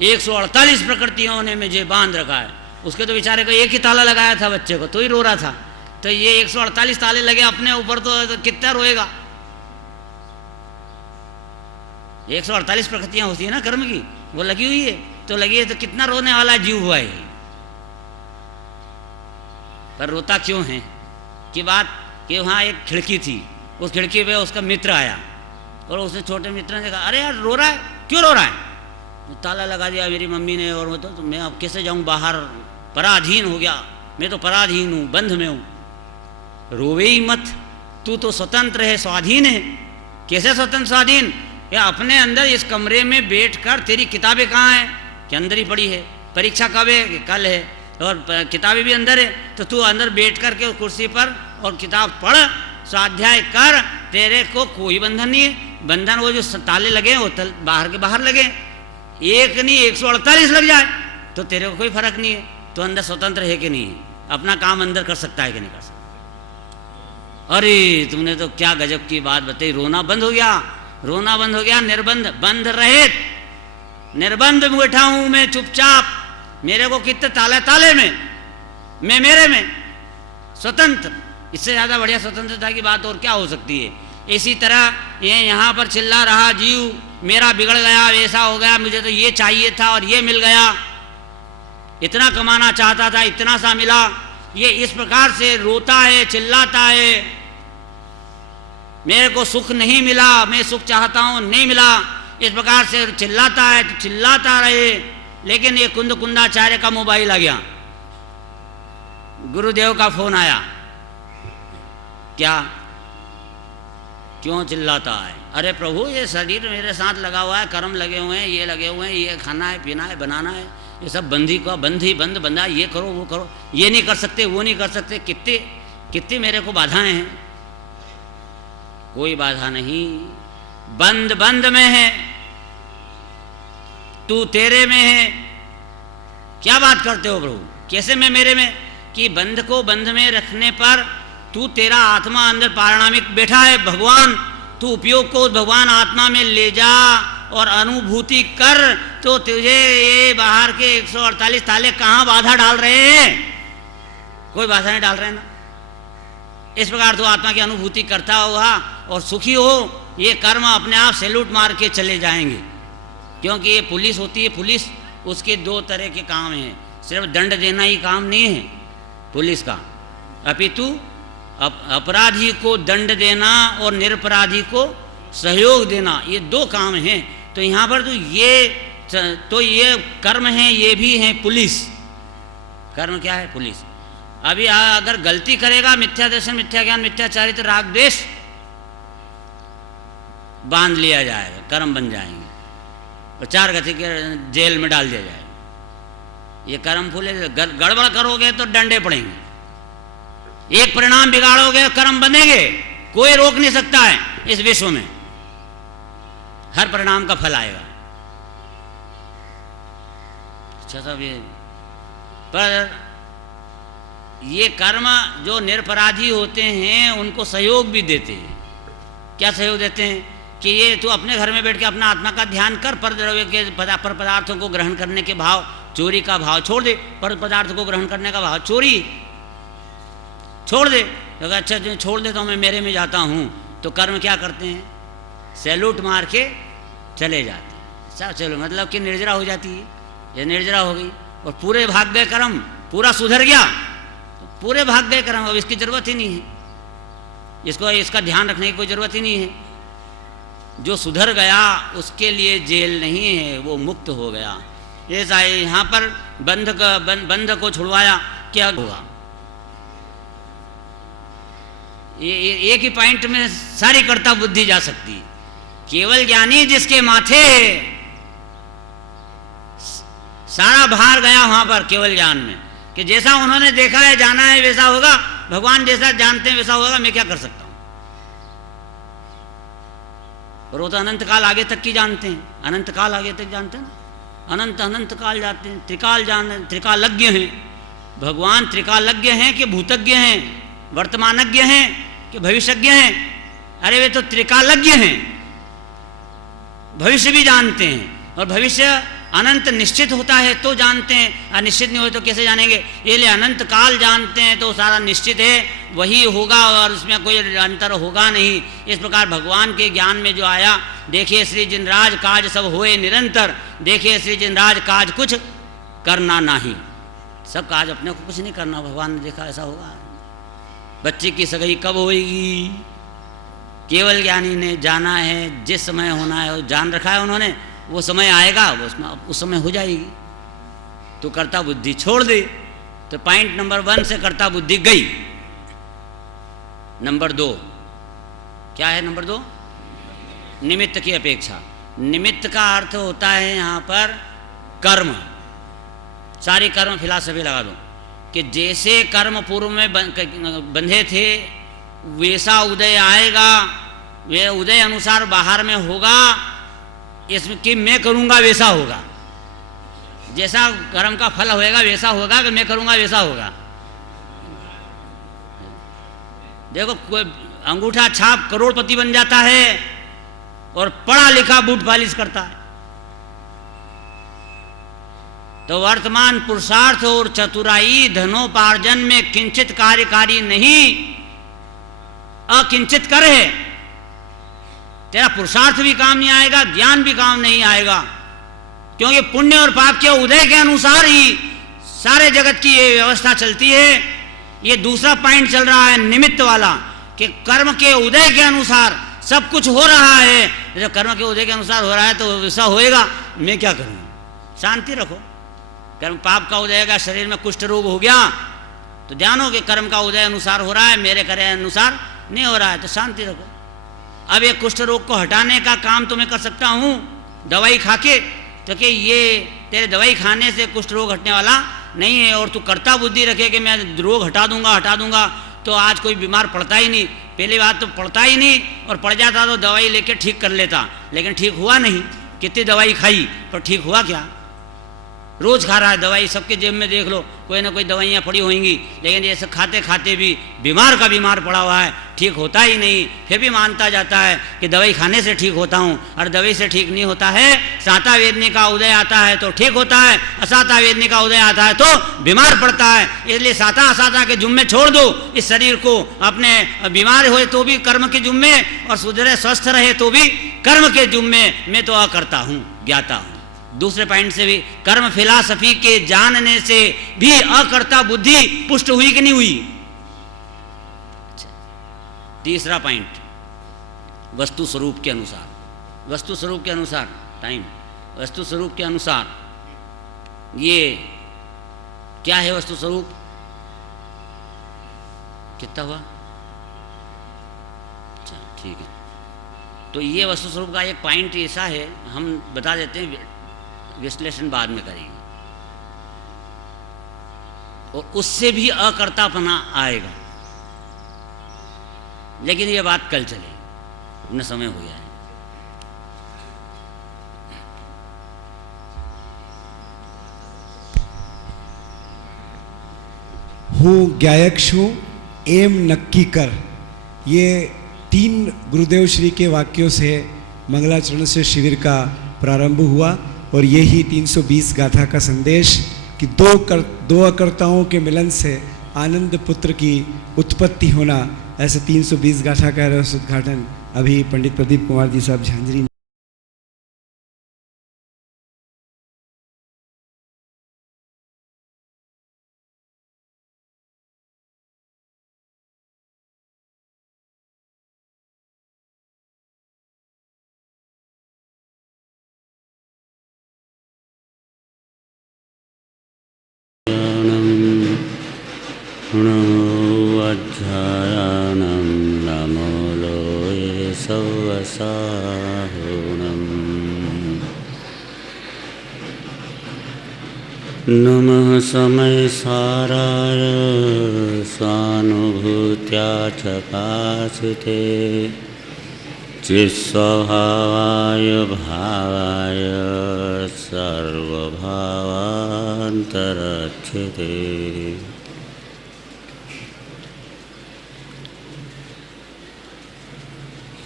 148 प्रकृतियों ने मुझे बांध रखा है। उसके तो बेचारे को एक ही ताला लगाया था बच्चे को, तो ही रो रहा था। तो ये 148 ताले लगे अपने ऊपर, तो कितना रोएगा। 148 प्रकृतियां होती है ना कर्म की, वो लगी हुई है, तो लगी है तो कितना रोने वाला जीव हुआ है। पर रोता क्यों है कि बात कि वहाँ एक खिड़की थी, उस खिड़की पे उसका मित्र आया और उसने छोटे मित्र ने कहा, अरे यार रो रहा है, क्यों रो रहा है? ताला लगा दिया मेरी मम्मी ने और तो मैं अब कैसे जाऊँ बाहर, पराधीन हो गया, मैं तो पराधीन हूँ, बंध में हूँ। रोवे ही मत, तू तो स्वतंत्र है, स्वाधीन है। कैसे स्वतंत्र स्वाधीन? या अपने अंदर इस कमरे में बैठकर, तेरी किताबें कहाँ हैं? कि अंदर ही पड़ी है। परीक्षा कब है? कि कल है। और किताबें भी अंदर है, तो तू अंदर बैठ कर के कुर्सी पर और किताब पढ़, स्वाध्याय कर, तेरे को कोई बंधन नहीं है। बंधन वो जो ताले लगे वो बाहर के बाहर लगे, एक नहीं 148 लग जाए तो तेरे को कोई फर्क नहीं है। तो अंदर स्वतंत्र है कि नहीं है? अपना काम अंदर कर सकता है कि नहीं कर सकता? अरे तुमने तो क्या गजब की बात बताई। रोना बंद हो गया, रोना बंद हो गया, निर्बंध, बंध रहित, निर्बंध बैठा हूं मैं चुपचाप। मेरे को कितने ताले ताले में, मैं मेरे में स्वतंत्र। इससे ज्यादा बढ़िया स्वतंत्रता की बात और क्या हो सकती है? इसी तरह ये यहाँ पर चिल्ला रहा जीव, मेरा बिगड़ गया, वैसा हो गया, मुझे तो ये चाहिए था और ये मिल गया, इतना कमाना चाहता था, इतना सा मिला। ये इस प्रकार से रोता है, चिल्लाता है, मेरे को सुख नहीं मिला, मैं सुख चाहता हूँ, नहीं मिला। इस प्रकार से चिल्लाता है, तो चिल्लाता रहे। लेकिन ये कुंद कुंदाचार्य का मोबाइल आ गया, गुरुदेव का फोन आया। क्या, क्यों चिल्लाता है? अरे प्रभु, ये शरीर मेरे साथ लगा हुआ है, कर्म लगे हुए हैं, ये लगे हुए हैं, ये खाना है, पीना है, बनाना है, ये सब बंधी का बंधी बंद बंधा, ये करो वो करो, ये नहीं कर सकते, वो नहीं कर सकते। कितनी कितनी मेरे को बाधाएं हैं। कोई बाधा नहीं, बंद बंद में है, तू तेरे में है। क्या बात करते हो प्रभु? कैसे मैं मेरे में? कि बंध को बंध में रखने पर तू, तेरा आत्मा अंदर पारणामिक बैठा है भगवान, तू उपयोग को भगवान आत्मा में ले जा और अनुभूति कर, तो तुझे ये बाहर के 148 ताले कहाँ बाधा डाल रहे हैं? कोई बाधा नहीं डाल रहे ना। इस प्रकार तू आत्मा की अनुभूति करता हुआ और सुखी हो। ये कर्म अपने आप सैल्यूट मार के चले जाएंगे। क्योंकि ये पुलिस होती है, पुलिस उसके 2 तरह के काम हैं। सिर्फ दंड देना ही काम नहीं है पुलिस का, अपितु अपराधी को दंड देना और निरपराधी को सहयोग देना, ये 2 काम हैं। तो यहाँ पर तो ये कर्म हैं, ये भी हैं पुलिस। कर्म क्या है? पुलिस। अभी अगर गलती करेगा, मिथ्या दर्शन, मिथ्या ज्ञान, मिथ्याचारित्र, राग द्वेष, बांध लिया जाएगा, कर्म बन जाएंगे और 4 गति के जेल में डाल दिया जाएगा। ये कर्म फूले, गड़बड़ करोगे तो डंडे पड़ेंगे। एक परिणाम बिगाड़ोगे कर्म बनेंगे, कोई रोक नहीं सकता है इस विश्व में, हर परिणाम का फल आएगा। अच्छा साहब, ये पर ये कर्म जो निरपराधी होते हैं उनको सहयोग भी देते हैं। क्या सहयोग देते हैं? कि ये तू अपने घर में बैठ के अपना आत्मा का ध्यान कर, पर द्रव्य के पर पदार्थों को ग्रहण करने के भाव, चोरी का भाव छोड़ दे, पर पदार्थ को ग्रहण करने का भाव चोरी छोड़ दे। तो अच्छा जो छोड़ देता हूँ मैं, मेरे में जाता हूँ, तो कर्म क्या करते हैं? सैल्यूट मार के चले जाते हैं। सब चलो, मतलब कि निर्जरा हो जाती है, ये निर्जरा हो गई और पूरे भाग गए कर्म, पूरा सुधर गया, तो पूरे भाग गए कर्म। अब इसकी ज़रूरत ही नहीं है, इसको इसका ध्यान रखने की कोई ज़रूरत ही नहीं है। जो सुधर गया उसके लिए जेल नहीं है, वो मुक्त हो गया। ऐसा यहाँ पर बंध को छुड़वाया, क्या होगा? ये एक ही पॉइंट में सारी कर्ता बुद्धि जा सकती है। केवल ज्ञानी जिसके माथे सारा भार गया वहां पर केवल ज्ञान में, कि जैसा उन्होंने देखा है, जाना है, वैसा होगा। भगवान जैसा जानते हैं वैसा होगा, मैं क्या कर सकता हूं? और वो तो अनंत काल आगे तक की जानते हैं, अनंत काल आगे तक जानते हैं ना, अनंत अनंत काल जाते हैं। त्रिकाल त्रिकालज्ञ हैं भगवान। त्रिकालज्ञ हैं कि भूतज्ञ हैं, वर्तमानज्ञ हैं कि भविष्यज्ञ हैं? अरे वे तो त्रिकालज्ञ हैं, भविष्य भी जानते हैं। और भविष्य अनंत निश्चित होता है तो जानते हैं, अनिश्चित नहीं हो तो कैसे जानेंगे? ये लिए अनंत काल जानते हैं तो सारा निश्चित है, वही होगा और उसमें कोई अंतर होगा नहीं। इस प्रकार भगवान के ज्ञान में जो आया, देखिए श्री जिनराज काज सब होए निरंतर, देखिए श्री जिनराज काज कुछ करना नहीं। सब काज अपने को कुछ नहीं करना, भगवान ने देखा ऐसा होगा। बच्चे की सगाई कब होएगी? केवल ज्ञानी ने जाना है, जिस समय होना है जान रखा है उन्होंने, वो समय आएगा, वो उसमें उस समय हो जाएगी। तो कर्ता बुद्धि छोड़ दे। तो पॉइंट नंबर 1 से कर्ता बुद्धि गई। नंबर 2 क्या है? नंबर 2 निमित्त की अपेक्षा। निमित्त का अर्थ होता है यहाँ पर कर्म। सारी कर्म फिलॉसफी लगा दो कि जैसे कर्म पूर्व में बंधे थे वैसा उदय आएगा, वे उदय अनुसार बाहर में होगा। इसमें कि मैं करूँगा वैसा होगा, जैसा कर्म का फल होएगा वैसा होगा, कि मैं करूँगा वैसा होगा। देखो, कोई अंगूठा छाप करोड़पति बन जाता है और पढ़ा लिखा बूट पालिश करता है। तो वर्तमान पुरुषार्थ और चतुराई धनोपार्जन में किंचित कार्यकारी नहीं, अकिंचित कर है। तेरा पुरुषार्थ भी काम नहीं आएगा, ज्ञान भी काम नहीं आएगा, क्योंकि पुण्य और पाप के उदय के अनुसार ही सारे जगत की ये व्यवस्था चलती है। ये दूसरा पॉइंट चल रहा है निमित्त वाला, कि कर्म के उदय के अनुसार सब कुछ हो रहा है। जब कर्म के उदय के अनुसार हो रहा है तो वैसा होएगा, मैं क्या करूँ? शांति रखो। कर्म पाप का उदय का, शरीर में कुष्ठ रोग हो गया तो ध्यान हो कि कर्म का उदय अनुसार हो रहा है, मेरे करे अनुसार नहीं हो रहा है, तो शांति रखो। अब ये कुष्ठ रोग को हटाने का काम तो मैं कर सकता हूँ दवाई खा के, तो कि ये तेरे दवाई खाने से कुष्ठ रोग हटने वाला नहीं है। और तू कर्ता बुद्धि रखे कि मैं रोग हटा दूंगा, तो आज कोई बीमार पड़ता ही नहीं। पहली बात तो पड़ता ही नहीं, और पड़ जाता तो दवाई लेके ठीक कर लेता, लेकिन ठीक हुआ नहीं। कितनी दवाई खाई पर ठीक हुआ क्या? रोज खा रहा है दवाई, सबके जेब में देख लो कोई ना कोई दवाइयाँ पड़ी होंगी, लेकिन ये सब खाते खाते भी बीमार का बीमार पड़ा हुआ है, ठीक होता ही नहीं। फिर भी मानता जाता है कि दवाई खाने से ठीक होता हूँ, और दवाई से ठीक नहीं होता है। साता वेदनी का उदय आता है तो ठीक होता है, असाता वेदनी का उदय आता है तो बीमार पड़ता है। इसलिए साता असाता के जुम्मे छोड़ दो इस शरीर को। अपने बीमार हुए तो भी कर्म के जुम्मे, और सुधरे स्वस्थ रहे तो भी कर्म के जुम्मे। मैं तो अकर्ता हूँ, ज्ञाता हूँ। दूसरे पॉइंट से भी कर्म फिलॉसफी के जानने से भी अकर्ता बुद्धि पुष्ट हुई कि नहीं हुई? तीसरा पॉइंट वस्तु स्वरूप के अनुसार। वस्तु स्वरूप के अनुसार वस्तु स्वरूप के अनुसार ये क्या है वस्तु स्वरूप? कितना हुआ? अच्छा ठीक है। तो ये वस्तु स्वरूप का एक पॉइंट ऐसा है, हम बता देते हैं, विश्लेषण बाद में करेंगे। और उससे भी अकर्तापना आएगा, लेकिन ये बात कल चलेगी, अपना समय हो गया है। हूँ ज्ञायक्षु एम नक्की कर, ये 3 गुरुदेव श्री के वाक्यों से मंगलाचरण से शिविर का प्रारंभ हुआ। और यही 320 गाथा का संदेश कि दो अकर्ताओं के मिलन से आनंद पुत्र की उत्पत्ति होना, ऐसे 320 गाथा का रस उद्घाटन अभी पंडित प्रदीप कुमार जी साहब झांझरी अध्यायानं नमो लोये सवसाहुणम् नमः समय साराय स्वानुभूत्या चकाशिते चित्स्वभावाय भावाय सर्वभावान्तरक्षिते।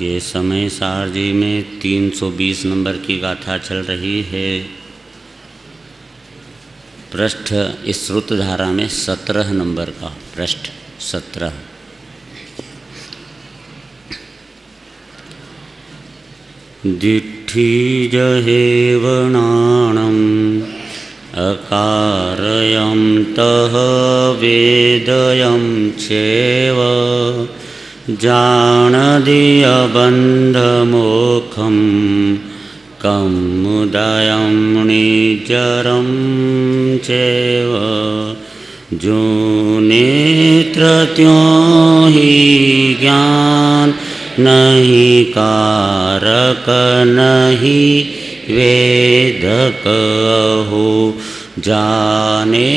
ये समय सार जी में 320 नंबर की गाथा चल रही है। पृष्ठ इस श्रुत धारा में 17 नंबर का पृष्ठ 17। दिट्ठी जहेवनाणम् अकारयं तः वेदयं चैव जानदीयबन्धमोक्षं कमुदयं निजरं चैव जो नेत्र त्यों ही ज्ञान नहीं कारक नहीं वेदक हो जाने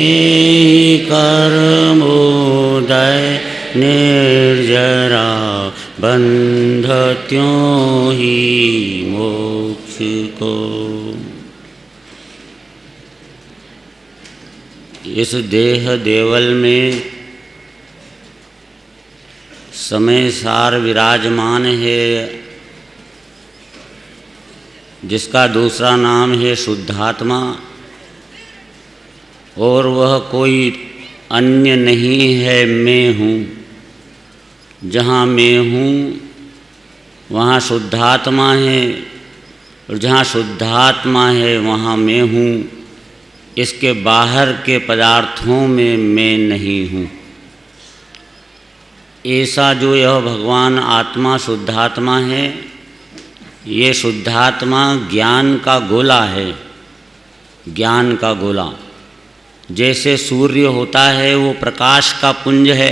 कर्मोदय निर्जरा बंध त्यों ही मोक्ष को। इस देह देवल में समय सार विराजमान है, जिसका दूसरा नाम है शुद्धात्मा, और वह कोई अन्य नहीं है, मैं हूँ। जहाँ मैं हूँ वहाँ शुद्धात्मा है, और जहाँ शुद्धात्मा है वहाँ मैं हूँ। इसके बाहर के पदार्थों में मैं नहीं हूँ। ऐसा जो यह भगवान आत्मा शुद्धात्मा है, ये शुद्धात्मा ज्ञान का गोला है, ज्ञान का गोला। जैसे सूर्य होता है वो प्रकाश का पुंज है,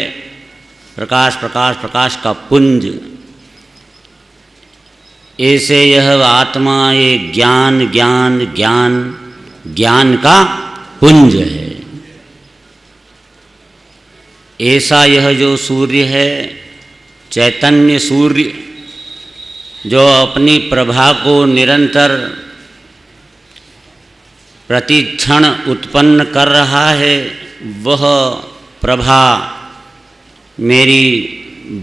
प्रकाश प्रकाश प्रकाश का पुंज। ऐसे यह आत्मा ये ज्ञान ज्ञान ज्ञान ज्ञान का पुंज है। ऐसा यह जो सूर्य है, चैतन्य सूर्य, जो अपनी प्रभा को निरंतर प्रतिक्षण उत्पन्न कर रहा है, वह प्रभा मेरी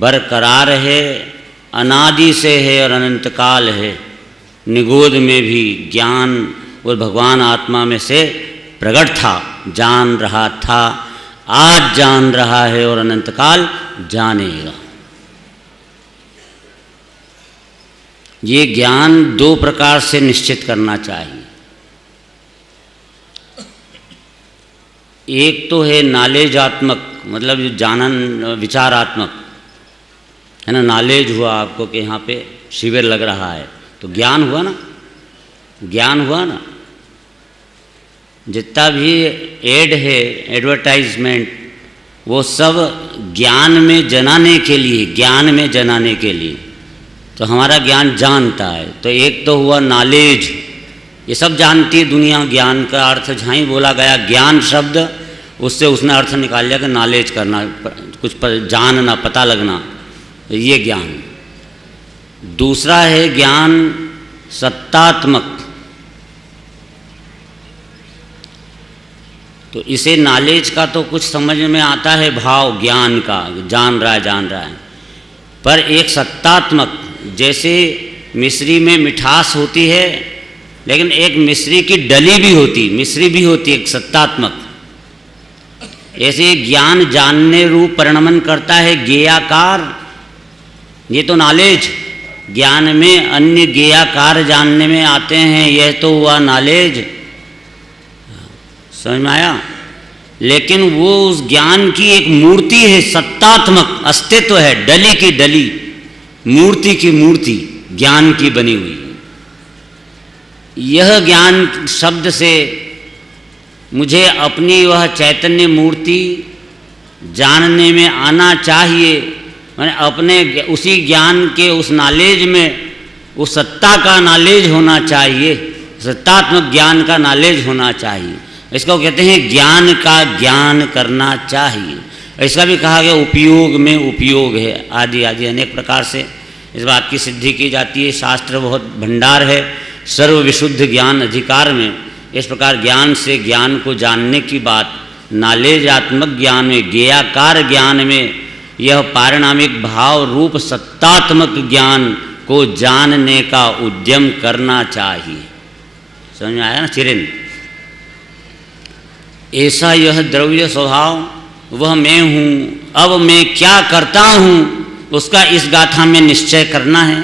बरकरार है, अनादि से है और अनंत काल है। निगोद में भी ज्ञान और भगवान आत्मा में से प्रकट था, जान रहा था, आज जान रहा है और अनंत काल जानेगा। ये ज्ञान 2 प्रकार से निश्चित करना चाहिए। एक तो है नॉलेजात्मक, मतलब जो जानन विचारात्मक है ना। नॉलेज हुआ आपको कि यहाँ पे शिविर लग रहा है, तो ज्ञान हुआ ना, ज्ञान हुआ ना। जितना भी एड है, एडवर्टाइजमेंट, वो सब ज्ञान में जनाने के लिए, ज्ञान में जनाने के लिए। तो हमारा ज्ञान जानता है। तो एक तो हुआ नॉलेज, ये सब जानती है दुनिया। ज्ञान का अर्थ जहाँ ही बोला गया ज्ञान शब्द, उससे उसने अर्थ निकाल लिया कि नॉलेज करना, कुछ जानना, पता लगना, ये ज्ञान। दूसरा है ज्ञान सत्तात्मक। तो इसे नॉलेज का तो कुछ समझ में आता है, भाव ज्ञान का, जान रहा है। पर एक सत्तात्मक, जैसे मिश्री में मिठास होती है, लेकिन एक मिश्री की डली भी होती, मिश्री भी होती, एक सत्तात्मक। ऐसे ज्ञान जानने रूप परिणमन करता है ज्ञेयाकार। ये तो नॉलेज, ज्ञान में अन्य ज्ञेयाकार जानने में आते हैं, यह तो हुआ नॉलेज। समझ में आया? लेकिन वो उस ज्ञान की एक मूर्ति है, सत्तात्मक अस्तित्व है, डली की डली, मूर्ति की मूर्ति, ज्ञान की बनी हुई। यह ज्ञान शब्द से मुझे अपनी वह चैतन्य मूर्ति जानने में आना चाहिए। मैंने अपने उसी ज्ञान के उस नॉलेज में उस सत्ता का नॉलेज होना चाहिए, सत्तात्मक ज्ञान का नॉलेज होना चाहिए। इसको कहते हैं ज्ञान का ज्ञान करना चाहिए। इसका भी कहा गया उपयोग में उपयोग है, आदि आदि अनेक प्रकार से इस बात की सिद्धि की जाती है। शास्त्र बहुत भंडार है सर्व विशुद्ध ज्ञान अधिकार में। इस प्रकार ज्ञान से ज्ञान को जानने की बात, नॉलेजात्मक ज्ञान में, ज्ञेयाकार ज्ञान में, यह पारिणामिक भाव रूप सत्तात्मक ज्ञान को जानने का उद्यम करना चाहिए। समझ में आया ना चिरिन? ऐसा यह द्रव्य स्वभाव वह मैं हूँ, अब मैं क्या करता हूँ उसका इस गाथा में निश्चय करना है।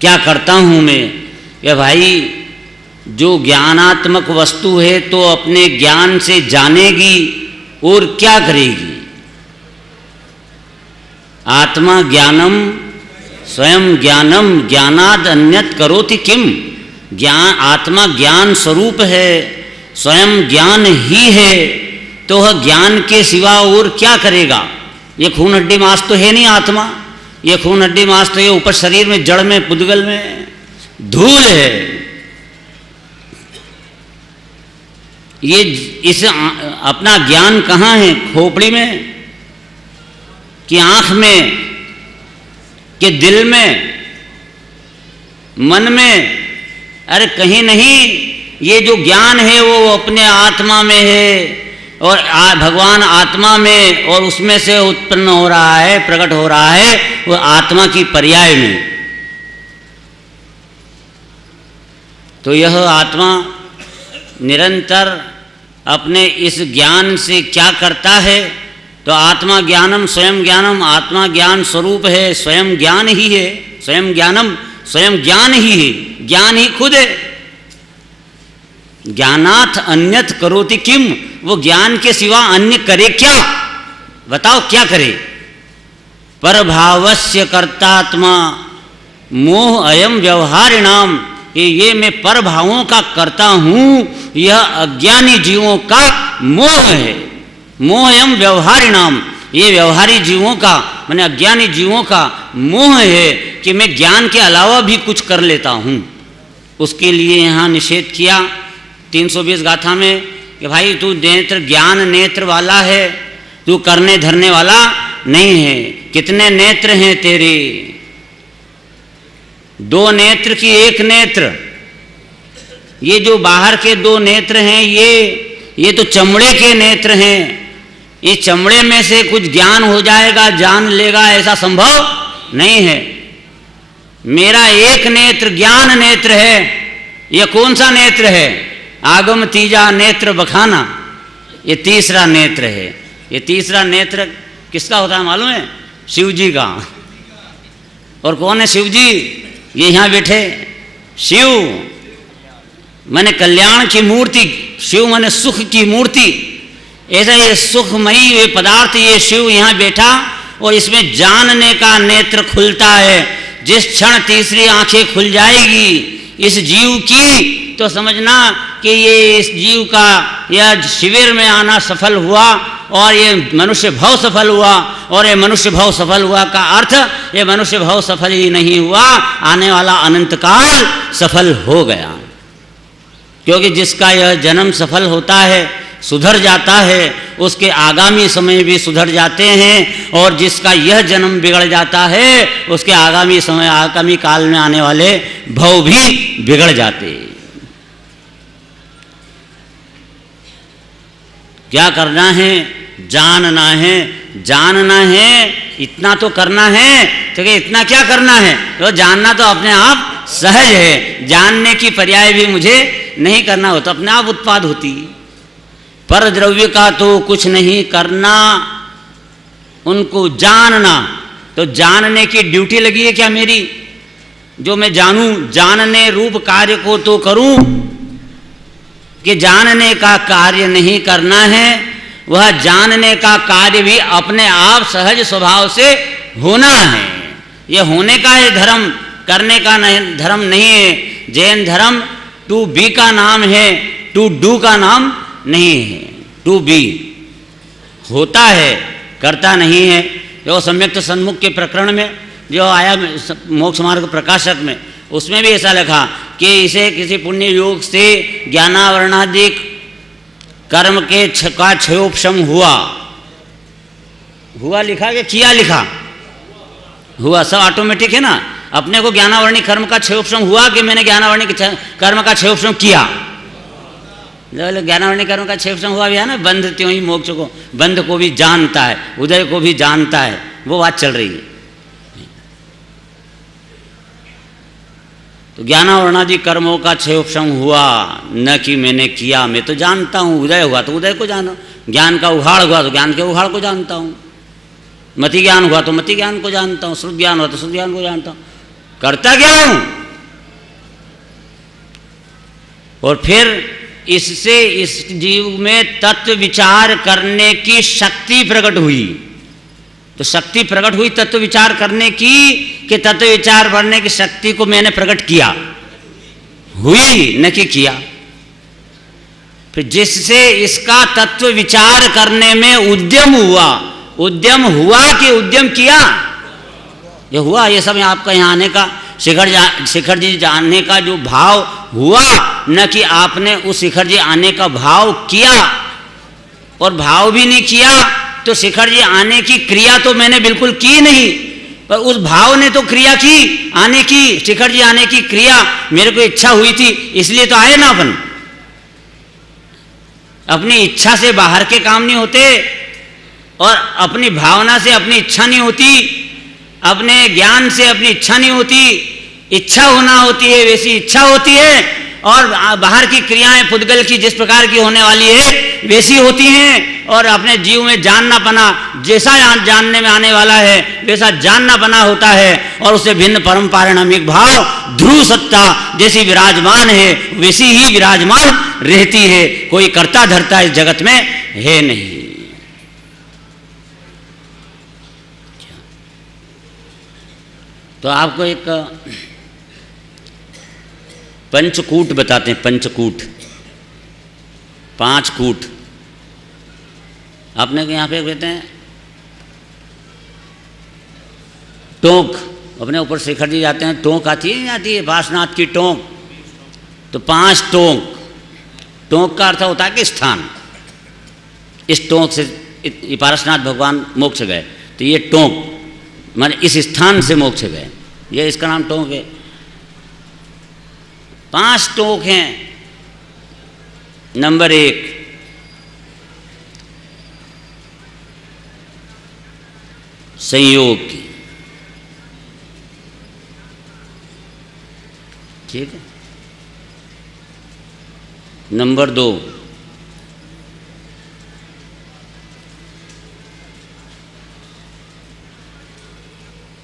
क्या करता हूँ मैं? या भाई जो ज्ञानात्मक वस्तु है तो अपने ज्ञान से जानेगी और क्या करेगी? आत्मा ज्ञानम स्वयं ज्ञानम ज्ञानाद अन्यत करोति किम। ज्ञान, आत्मा ज्ञान स्वरूप है, स्वयं ज्ञान ही है, तो वह ज्ञान के सिवा और क्या करेगा? ये खून हड्डी मांस तो है नहीं आत्मा, ये खून हड्डी मांस तो ये ऊपर शरीर में, जड़ में, पुद्गल में धूल है। ये इस अपना ज्ञान कहाँ है? खोपड़ी में कि आँख में कि दिल में, मन में? अरे कहीं नहीं। ये जो ज्ञान है वो अपने आत्मा में है और भगवान आत्मा में, और उसमें से उत्पन्न हो रहा है, प्रकट हो रहा है वो आत्मा की पर्याय में। तो यह आत्मा निरंतर अपने इस ज्ञान से क्या करता है? तो आत्मा ज्ञानम स्वयं ज्ञानम, आत्मा ज्ञान स्वरूप है, स्वयं ज्ञान ही है, स्वयं ज्ञानम, स्वयं ज्ञान ही है, ज्ञान ही खुद है। ज्ञानाथ अन्यत करोति किम। वो ज्ञान के सिवा अन्य करे क्या? बताओ क्या करे? परभावस्य कर्तात्मा मोह अयम व्यवहारिणाम। ये मैं परभावों का करता हूँ, यह अज्ञानी जीवों का मोह है। मोह एवं व्यवहारिणाम, ये व्यवहारी जीवों का, माने अज्ञानी जीवों का मोह है कि मैं ज्ञान के अलावा भी कुछ कर लेता हूँ। उसके लिए यहाँ निषेध किया 320 गाथा में कि भाई तू नेत्र, ज्ञान नेत्र वाला है, तू करने धरने वाला नहीं है। कितने नेत्र हैं तेरे? 2 नेत्र की 1 नेत्र। ये जो बाहर के 2 नेत्र हैं ये तो चमड़े के नेत्र हैं। इस चमड़े में से कुछ ज्ञान हो जाएगा, जान लेगा, ऐसा संभव नहीं है। मेरा 1 नेत्र ज्ञान नेत्र है। यह कौन सा नेत्र है? आगम तीजा नेत्र बखाना, ये तीसरा नेत्र है। ये तीसरा नेत्र किसका होता है मालूम है? शिव जी का। और कौन है शिव जी? ये यहाँ बैठे शिव, माने कल्याण की मूर्ति। शिव माने सुख की मूर्ति। ऐसा ये सुखमयी ये पदार्थ, ये शिव यहाँ बैठा और इसमें जानने का नेत्र खुलता है। जिस क्षण तीसरी आंखें खुल जाएगी इस जीव की, तो समझना कि ये इस जीव का यह शिविर में आना सफल हुआ और ये मनुष्य भाव सफल हुआ। और ये मनुष्य भाव सफल हुआ का अर्थ ये मनुष्य भाव सफल ही नहीं हुआ, आने वाला अनंत काल सफल हो गया। क्योंकि जिसका यह जन्म सफल होता है, सुधर जाता है, उसके आगामी समय भी सुधर जाते हैं। और जिसका यह जन्म बिगड़ जाता है, उसके आगामी समय, आगामी काल में आने वाले भव भी बिगड़ जाते हैं। क्या करना है? जानना है। जानना है, इतना तो करना है। तो इतना क्या करना है? तो जानना तो अपने आप सहज है। जानने की पर्याय भी मुझे नहीं करना हो तो अपने आप उत्पाद होती। पर द्रव्य का तो कुछ नहीं करना, उनको जानना। तो जानने की ड्यूटी लगी है क्या मेरी? जो मैं जानूं, जानने रूप कार्य को तो करूं, कि जानने का कार्य नहीं करना है। वह जानने का कार्य भी अपने आप सहज स्वभाव से होना है। यह होने का है धर्म, करने का नहीं, धर्म नहीं है। जैन धर्म टू बी का नाम है, टू डू का नाम नहीं है। टू बी होता है, करता नहीं है। जो सम्यक्त सन्मुख के प्रकरण में जो आया मोक्ष मार्ग प्रकाशक में, उसमें भी ऐसा लिखा कि इसे किसी पुण्य योग से ज्ञानावरणादिक कर्म के का क्षयोपशम हुआ। हुआ लिखा कि किया लिखा? हुआ। सब ऑटोमेटिक है ना। अपने को ज्ञानावरणी कर्म का क्षयोपशम हुआ कि मैंने ज्ञानावरणी कर्म का क्षयोपशम किया? ज्ञानावरणी कर्म का क्षयोपशम हुआ भी है ना। बंध त्यों ही मोक्ष को, बंध को भी जानता है, उदय को भी जानता है, वो बात चल रही है। तो ज्ञानावरणादि कर्मों का क्षयोपशम हुआ, न कि मैंने किया। मैं तो जानता हूँ। उदय हुआ तो उदय को जानो, ज्ञान का उघाड़ हुआ तो ज्ञान के उघाड़ को जानता हूँ, मति ज्ञान हुआ तो मति ज्ञान को जानता हूँ, श्रुत ज्ञान हुआ तो श्रुत ज्ञान को जानता हूँ। करता क्या हूँ? और फिर इससे इस जीव में तत्व विचार करने की शक्ति प्रकट हुई। तो शक्ति प्रकट हुई तत्व विचार करने की, कि तत्व विचार करने की शक्ति को मैंने प्रकट किया? हुई, न कि किया। फिर जिससे इसका तत्व विचार करने में उद्यम हुआ। उद्यम हुआ कि उद्यम किया? ये हुआ। ये सब आपका यहाँ आने का, शिखर जी जानने का जो भाव हुआ, न कि आपने उस शिखर जी आने का भाव किया। और भाव भी नहीं किया तो शिखर जी आने की क्रिया तो मैंने बिल्कुल की नहीं, पर उस भाव ने तो क्रिया की आने की। शिखर जी आने की क्रिया मेरे को इच्छा हुई थी, इसलिए तो आए ना। अपन अपनी इच्छा से बाहर के काम नहीं होते, और अपनी भावना से अपनी इच्छा नहीं होती, अपने ज्ञान से अपनी इच्छा नहीं होती। इच्छा होना होती है, वैसी इच्छा होती है। और बाहर की क्रियाएं पुद्गल की जिस प्रकार की होने वाली है वैसी होती हैं। और अपने जीव में जानना पना, जैसा जानने में आने वाला है वैसा जानना पना होता है। और उससे भिन्न परम पारिणामिक भाव, ध्रुव सत्ता जैसी विराजमान है वैसी ही विराजमान रहती है। कोई कर्ता धर्ता इस जगत में है नहीं। तो आपको एक पंचकूट बताते हैं। पंचकूट, 5 कूट। आपने यहाँ पे कहते हैं टोंक। अपने ऊपर शिखर जी जाते हैं, टोंक आती है, नहीं आती है? पार्श्वनाथ की टोंक। तो 5 टोंक। टोंक का अर्थ होता है कि स्थान। इस टोंक से पार्श्वनाथ भगवान मोक्ष गए, तो ये टोंक माने इस स्थान से मोक्ष गए, ये इसका नाम टोंक है। 5 टोंक हैं। नंबर 1, संयोग की। ठीक है। नंबर 2,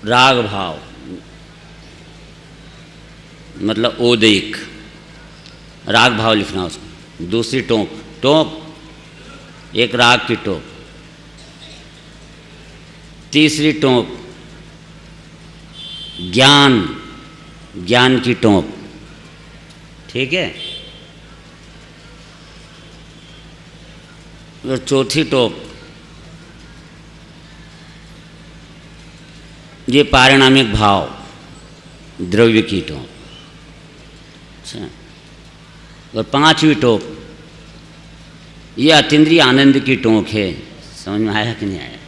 राग भाव, मतलब ओदैक, राग भाव लिखना उसमें। दूसरी टोंक, टोंक एक राग की टोंक। तीसरी टोंक ज्ञान, ज्ञान की टोंक। ठीक है। और चौथी टोक, ये पारिणामिक भाव द्रव्य की टोक। अच्छा, और पांचवी टोक ये अतीन्द्रिय आनंद की टोक है। समझ में आया कि नहीं आया?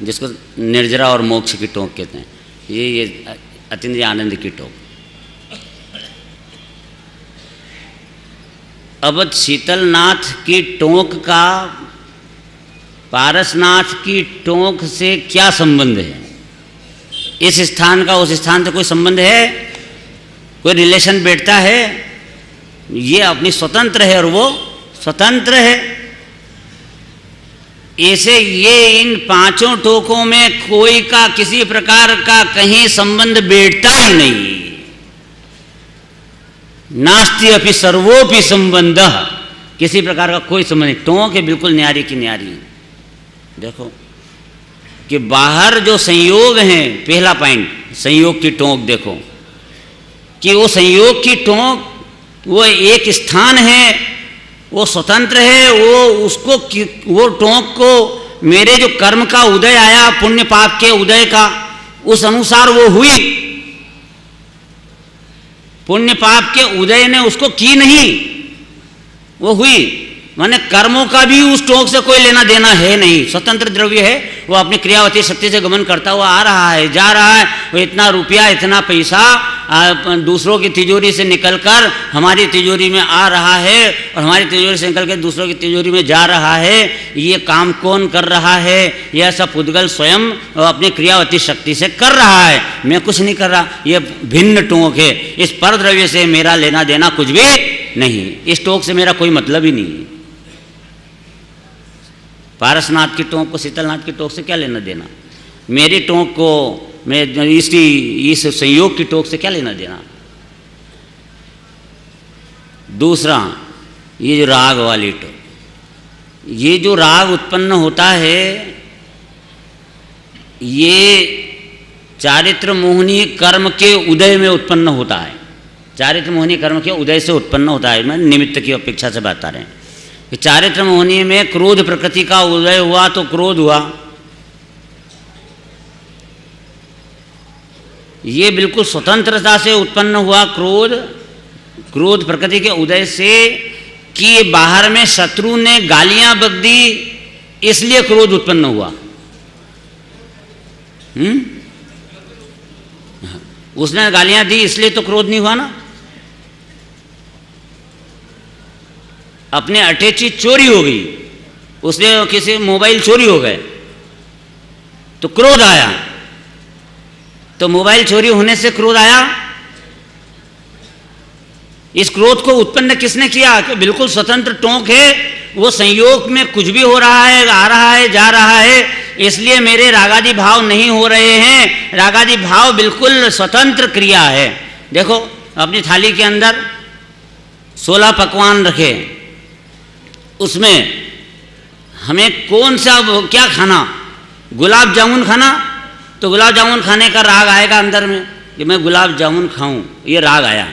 जिसको निर्जरा और मोक्ष की टोक कहते हैं, ये अतीन्द्रिय आनंद की टोक। अब शीतलनाथ की टोक का पारसनाथ की टोक से क्या संबंध है? इस स्थान का उस स्थान से कोई संबंध है? कोई रिलेशन बैठता है? ये अपनी स्वतंत्र है और वो स्वतंत्र है। ऐसे ये इन पांचों टोकों में कोई का किसी प्रकार का कहीं संबंध बैठता ही नहीं। नास्ति अपि सर्वोपि संबंध, किसी प्रकार का कोई संबंध नहीं। टोक है बिल्कुल न्यारी की न्यारी। देखो कि बाहर जो संयोग हैं, पहला पॉइंट संयोग की टोक देखो कि वो संयोग की टोक वो एक स्थान है, वो स्वतंत्र है। वो उसको वो टोक को मेरे जो कर्म का उदय आया, पुण्य पाप के उदय का, उस अनुसार वो हुई। पुण्य पाप के उदय ने उसको की नहीं, वो हुई। माने कर्मों का भी उस टोक से कोई लेना देना है नहीं। स्वतंत्र द्रव्य है, वो अपनी क्रियावती शक्ति से गमन करता हुआ आ रहा है, जा रहा है। वो इतना रुपया इतना पैसा दूसरों की तिजोरी से निकलकर हमारी तिजोरी में आ रहा है और हमारी तिजोरी से निकल कर दूसरों की तिजोरी में जा रहा है। ये काम कौन कर रहा है? यह सब पुद्गल स्वयं अपनी क्रियावती शक्ति से कर रहा है, मैं कुछ नहीं कर रहा। ये भिन्न टोक है। इस पर द्रव्य से मेरा लेना देना कुछ भी नहीं। इस टोक से मेरा कोई मतलब ही नहीं है। पारसनाथ की टोक को शीतलनाथ की टोक से क्या लेना देना? मेरी टोक को मैं इस संयोग की टोक से क्या लेना देना? दूसरा, ये जो राग वाली टोक, ये जो राग उत्पन्न होता है, ये चारित्र मोहनी कर्म के उदय में उत्पन्न होता है। चारित्र मोहनी कर्म के उदय से उत्पन्न होता है। मैं निमित्त की अपेक्षा से बता रहे हैं कि चारित्र मोहनी में क्रोध प्रकृति का उदय हुआ तो क्रोध हुआ। ये बिल्कुल स्वतंत्रता से उत्पन्न हुआ क्रोध। क्रोध प्रकृति के उदय से कि बाहर में शत्रु ने गालियां बक दी इसलिए क्रोध उत्पन्न हुआ। उसने गालियां दी इसलिए तो क्रोध नहीं हुआ ना। अपने अटैची चोरी हो गई, उसने किसी मोबाइल चोरी हो गए तो क्रोध आया। तो मोबाइल चोरी होने से क्रोध आया। इस क्रोध को उत्पन्न किसने किया? कि बिल्कुल स्वतंत्र टोक है। वो संयोग में कुछ भी हो रहा है, आ रहा है, जा रहा है, इसलिए मेरे रागादि भाव नहीं हो रहे हैं। रागादि भाव बिल्कुल स्वतंत्र क्रिया है। देखो अपनी थाली के अंदर 16 पकवान रखे, उसमें हमें कौन सा क्या खाना? गुलाब जामुन खाना, तो गुलाब जामुन खाने का राग आएगा अंदर में कि मैं गुलाब जामुन खाऊं, ये राग आया।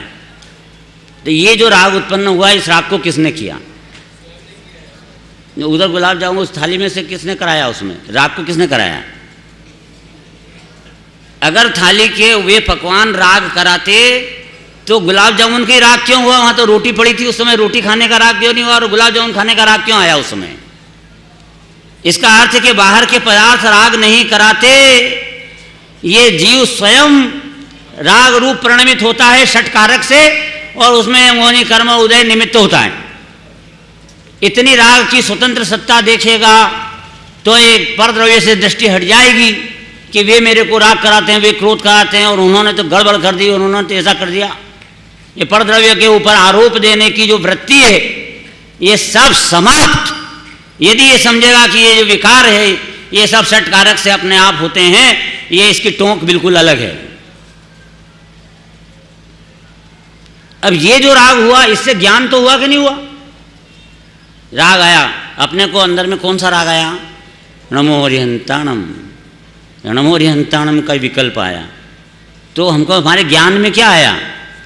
तो ये जो राग उत्पन्न हुआ, इस राग को किसने किया? उधर गुलाब जामुन उस थाली में से किसने कराया? उसमें राग को किसने कराया? अगर थाली के वे पकवान राग कराते तो गुलाब जामुन की राग क्यों हुआ? वहां तो रोटी पड़ी थी, उस समय रोटी खाने का राग क्यों नहीं हुआ और गुलाब जामुन खाने का राग क्यों आया उस समय? इसका अर्थ है कि बाहर के पदार्थ राग नहीं कराते, ये जीव स्वयं राग रूप परिणमित होता है षटकारक से और उसमें मोहनी कर्म उदय निमित्त होता है। इतनी राग की स्वतंत्र सत्ता देखेगा तो एक परद्रव्य से दृष्टि हट जाएगी कि वे मेरे को राग कराते हैं, वे क्रोध कराते हैं और उन्होंने तो गड़बड़ कर दी, उन्होंने तो ऐसा कर दिया। ये परद्रव्य के ऊपर आरोप देने की जो वृत्ति है, ये सब समाप्त। यदि ये समझेगा कि ये जो विकार है ये सब षटकारक से अपने आप होते हैं, ये इसकी टोंक बिल्कुल अलग है। अब ये जो राग हुआ, इससे ज्ञान तो हुआ कि नहीं हुआ? राग आया अपने को अंदर में, कौन सा राग आया? नमो हरिहंताणम, नमो हरिहंताणम का विकल्प आया। तो हमको हमारे ज्ञान में क्या आया?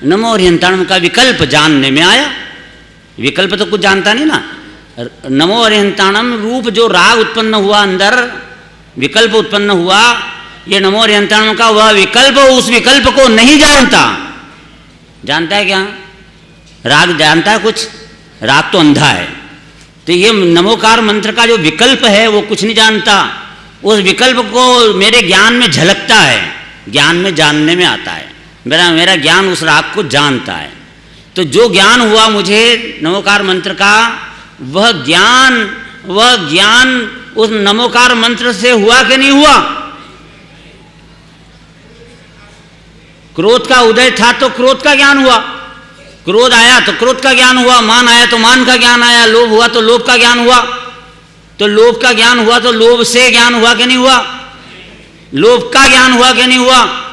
नमो हरिहंताणम का विकल्प जानने में आया। विकल्प तो कुछ जानता नहीं ना। नमो अरिहंताणम रूप जो राग उत्पन्न हुआ अंदर, विकल्प उत्पन्न हुआ, ये नमो अरिहंताणम का वह विकल्प उस विकल्प को नहीं जानता। जानता है क्या? राग जानता है कुछ? राग तो अंधा है। तो ये नमोकार मंत्र का जो विकल्प है वो कुछ नहीं जानता। उस विकल्प को मेरे ज्ञान में झलकता है, ज्ञान में जानने में आता है। मेरा ज्ञान उस राग को जानता है। तो जो ज्ञान हुआ मुझे नमोकार मंत्र का, वह ज्ञान उस नमोकार मंत्र से हुआ कि नहीं हुआ? क्रोध का उदय था तो क्रोध का ज्ञान हुआ, क्रोध आया तो क्रोध का ज्ञान हुआ, मान आया तो मान का ज्ञान आया, लोभ हुआ तो लोभ का ज्ञान हुआ। तो लोभ का ज्ञान हुआ तो लोभ से ज्ञान हुआ कि नहीं हुआ? लोभ का ज्ञान हुआ कि नहीं हुआ?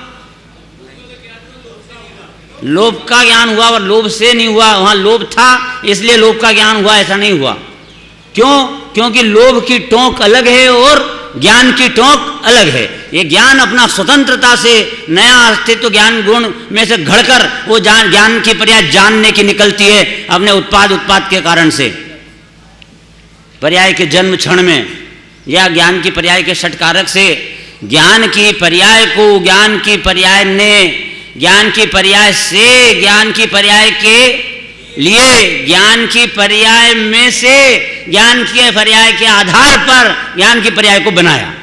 लोभ का ज्ञान हुआ और लोभ से नहीं हुआ। वहां लोभ था इसलिए लोभ का ज्ञान हुआ, ऐसा नहीं हुआ। क्यों? क्योंकि लोभ की टोंक अलग है और ज्ञान की टोंक अलग है। ये ज्ञान अपना स्वतंत्रता से नया अस्तित्व ज्ञान गुण में से घड़कर वो ज्ञान की पर्याय जानने की निकलती है अपने उत्पाद के कारण से, पर्याय के जन्म क्षण में, या ज्ञान की पर्याय के षटकारक से। ज्ञान की पर्याय को ज्ञान की पर्याय ने, ज्ञान की पर्याय से ज्ञान की पर्याय के लिए, ज्ञान की पर्याय में से ज्ञान के पर्याय के आधार पर ज्ञान की पर्याय को बनाया।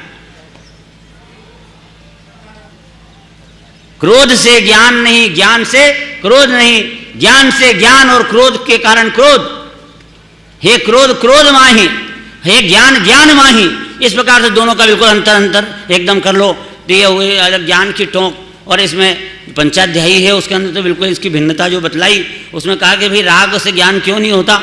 क्रोध से ज्ञान नहीं, ज्ञान से क्रोध नहीं, ज्ञान से ज्ञान और क्रोध के कारण क्रोध। हे क्रोध क्रोध माही, हे ज्ञान ज्ञान माही। इस प्रकार से दोनों का बिल्कुल अंतर एकदम कर लो। तो ये हुए अलग ज्ञान की टोंक। और इसमें पंचाध्यायी है, उसके अंदर तो बिल्कुल इसकी भिन्नता जो बतलाई, उसमें कहा कि भाई राग से ज्ञान क्यों नहीं होता,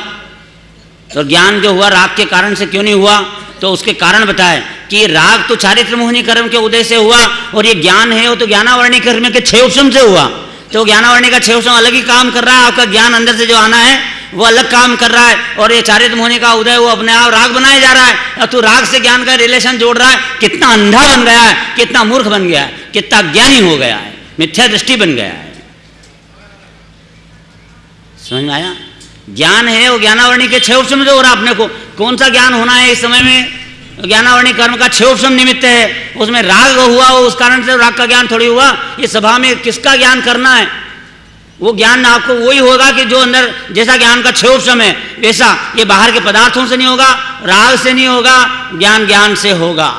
तो ज्ञान जो हुआ राग के कारण से क्यों नहीं हुआ, तो उसके कारण बताए कि राग तो चारित्र मोहिनी कर्म के उदय से हुआ, और ये ज्ञान है वो तो ज्ञानावर्णी कर्म के 6 उपशम से हुआ। तो ज्ञानावर्णी का 6 उपशम अलग ही काम कर रहा है, आपका ज्ञान अंदर से जो आना है वो अलग काम कर रहा है, और ये चारित्र मोहिनी का उदय वो अपने आप राग बनाया जा रहा है। और तू राग से ज्ञान का रिलेशन जोड़ रहा है। कितना अंधा बन गया है, कितना मूर्ख बन गया है, कितना ज्ञानी हो गया है, मिथ्या दृष्टि बन गया है। समझ में आया? ज्ञान है वो ज्ञानावर्णी के 6 उपशम से हो रहा है। अपने को कौन सा ज्ञान होना है इस समय में? ज्ञानावर्णी कर्म का 6 उपशम निमित्त है, उसमें राग हुआ, उस कारण से राग का ज्ञान थोड़ी हुआ। इस सभा में किसका ज्ञान करना है? वो ज्ञान आपको वही होगा कि जो अंदर, जैसा ज्ञान का 6 उपशम है वैसा, ये बाहर के पदार्थों से नहीं होगा, राग से नहीं होगा, ज्ञान ज्ञान से होगा।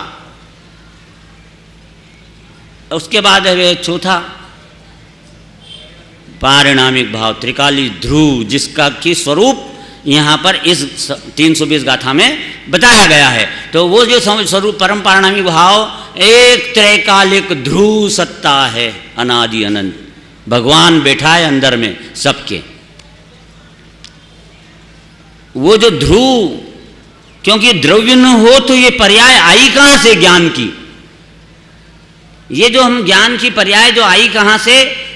उसके बाद है चौथा पारिणामिक भाव, त्रिकाली ध्रुव, जिसका की स्वरूप यहाँ पर इस 320 गाथा में बताया गया है। तो वो जो स्वरूप परम पारिणामिक भाव एक त्रैकालिक ध्रुव सत्ता है, अनादि अनंत। भगवान बैठा है अंदर में सबके। वो जो ध्रुव, क्योंकि द्रव्य न हो तो ये पर्याय आई कहां से ज्ञान की? ये जो हम ज्ञान की पर्याय जो आई कहां से?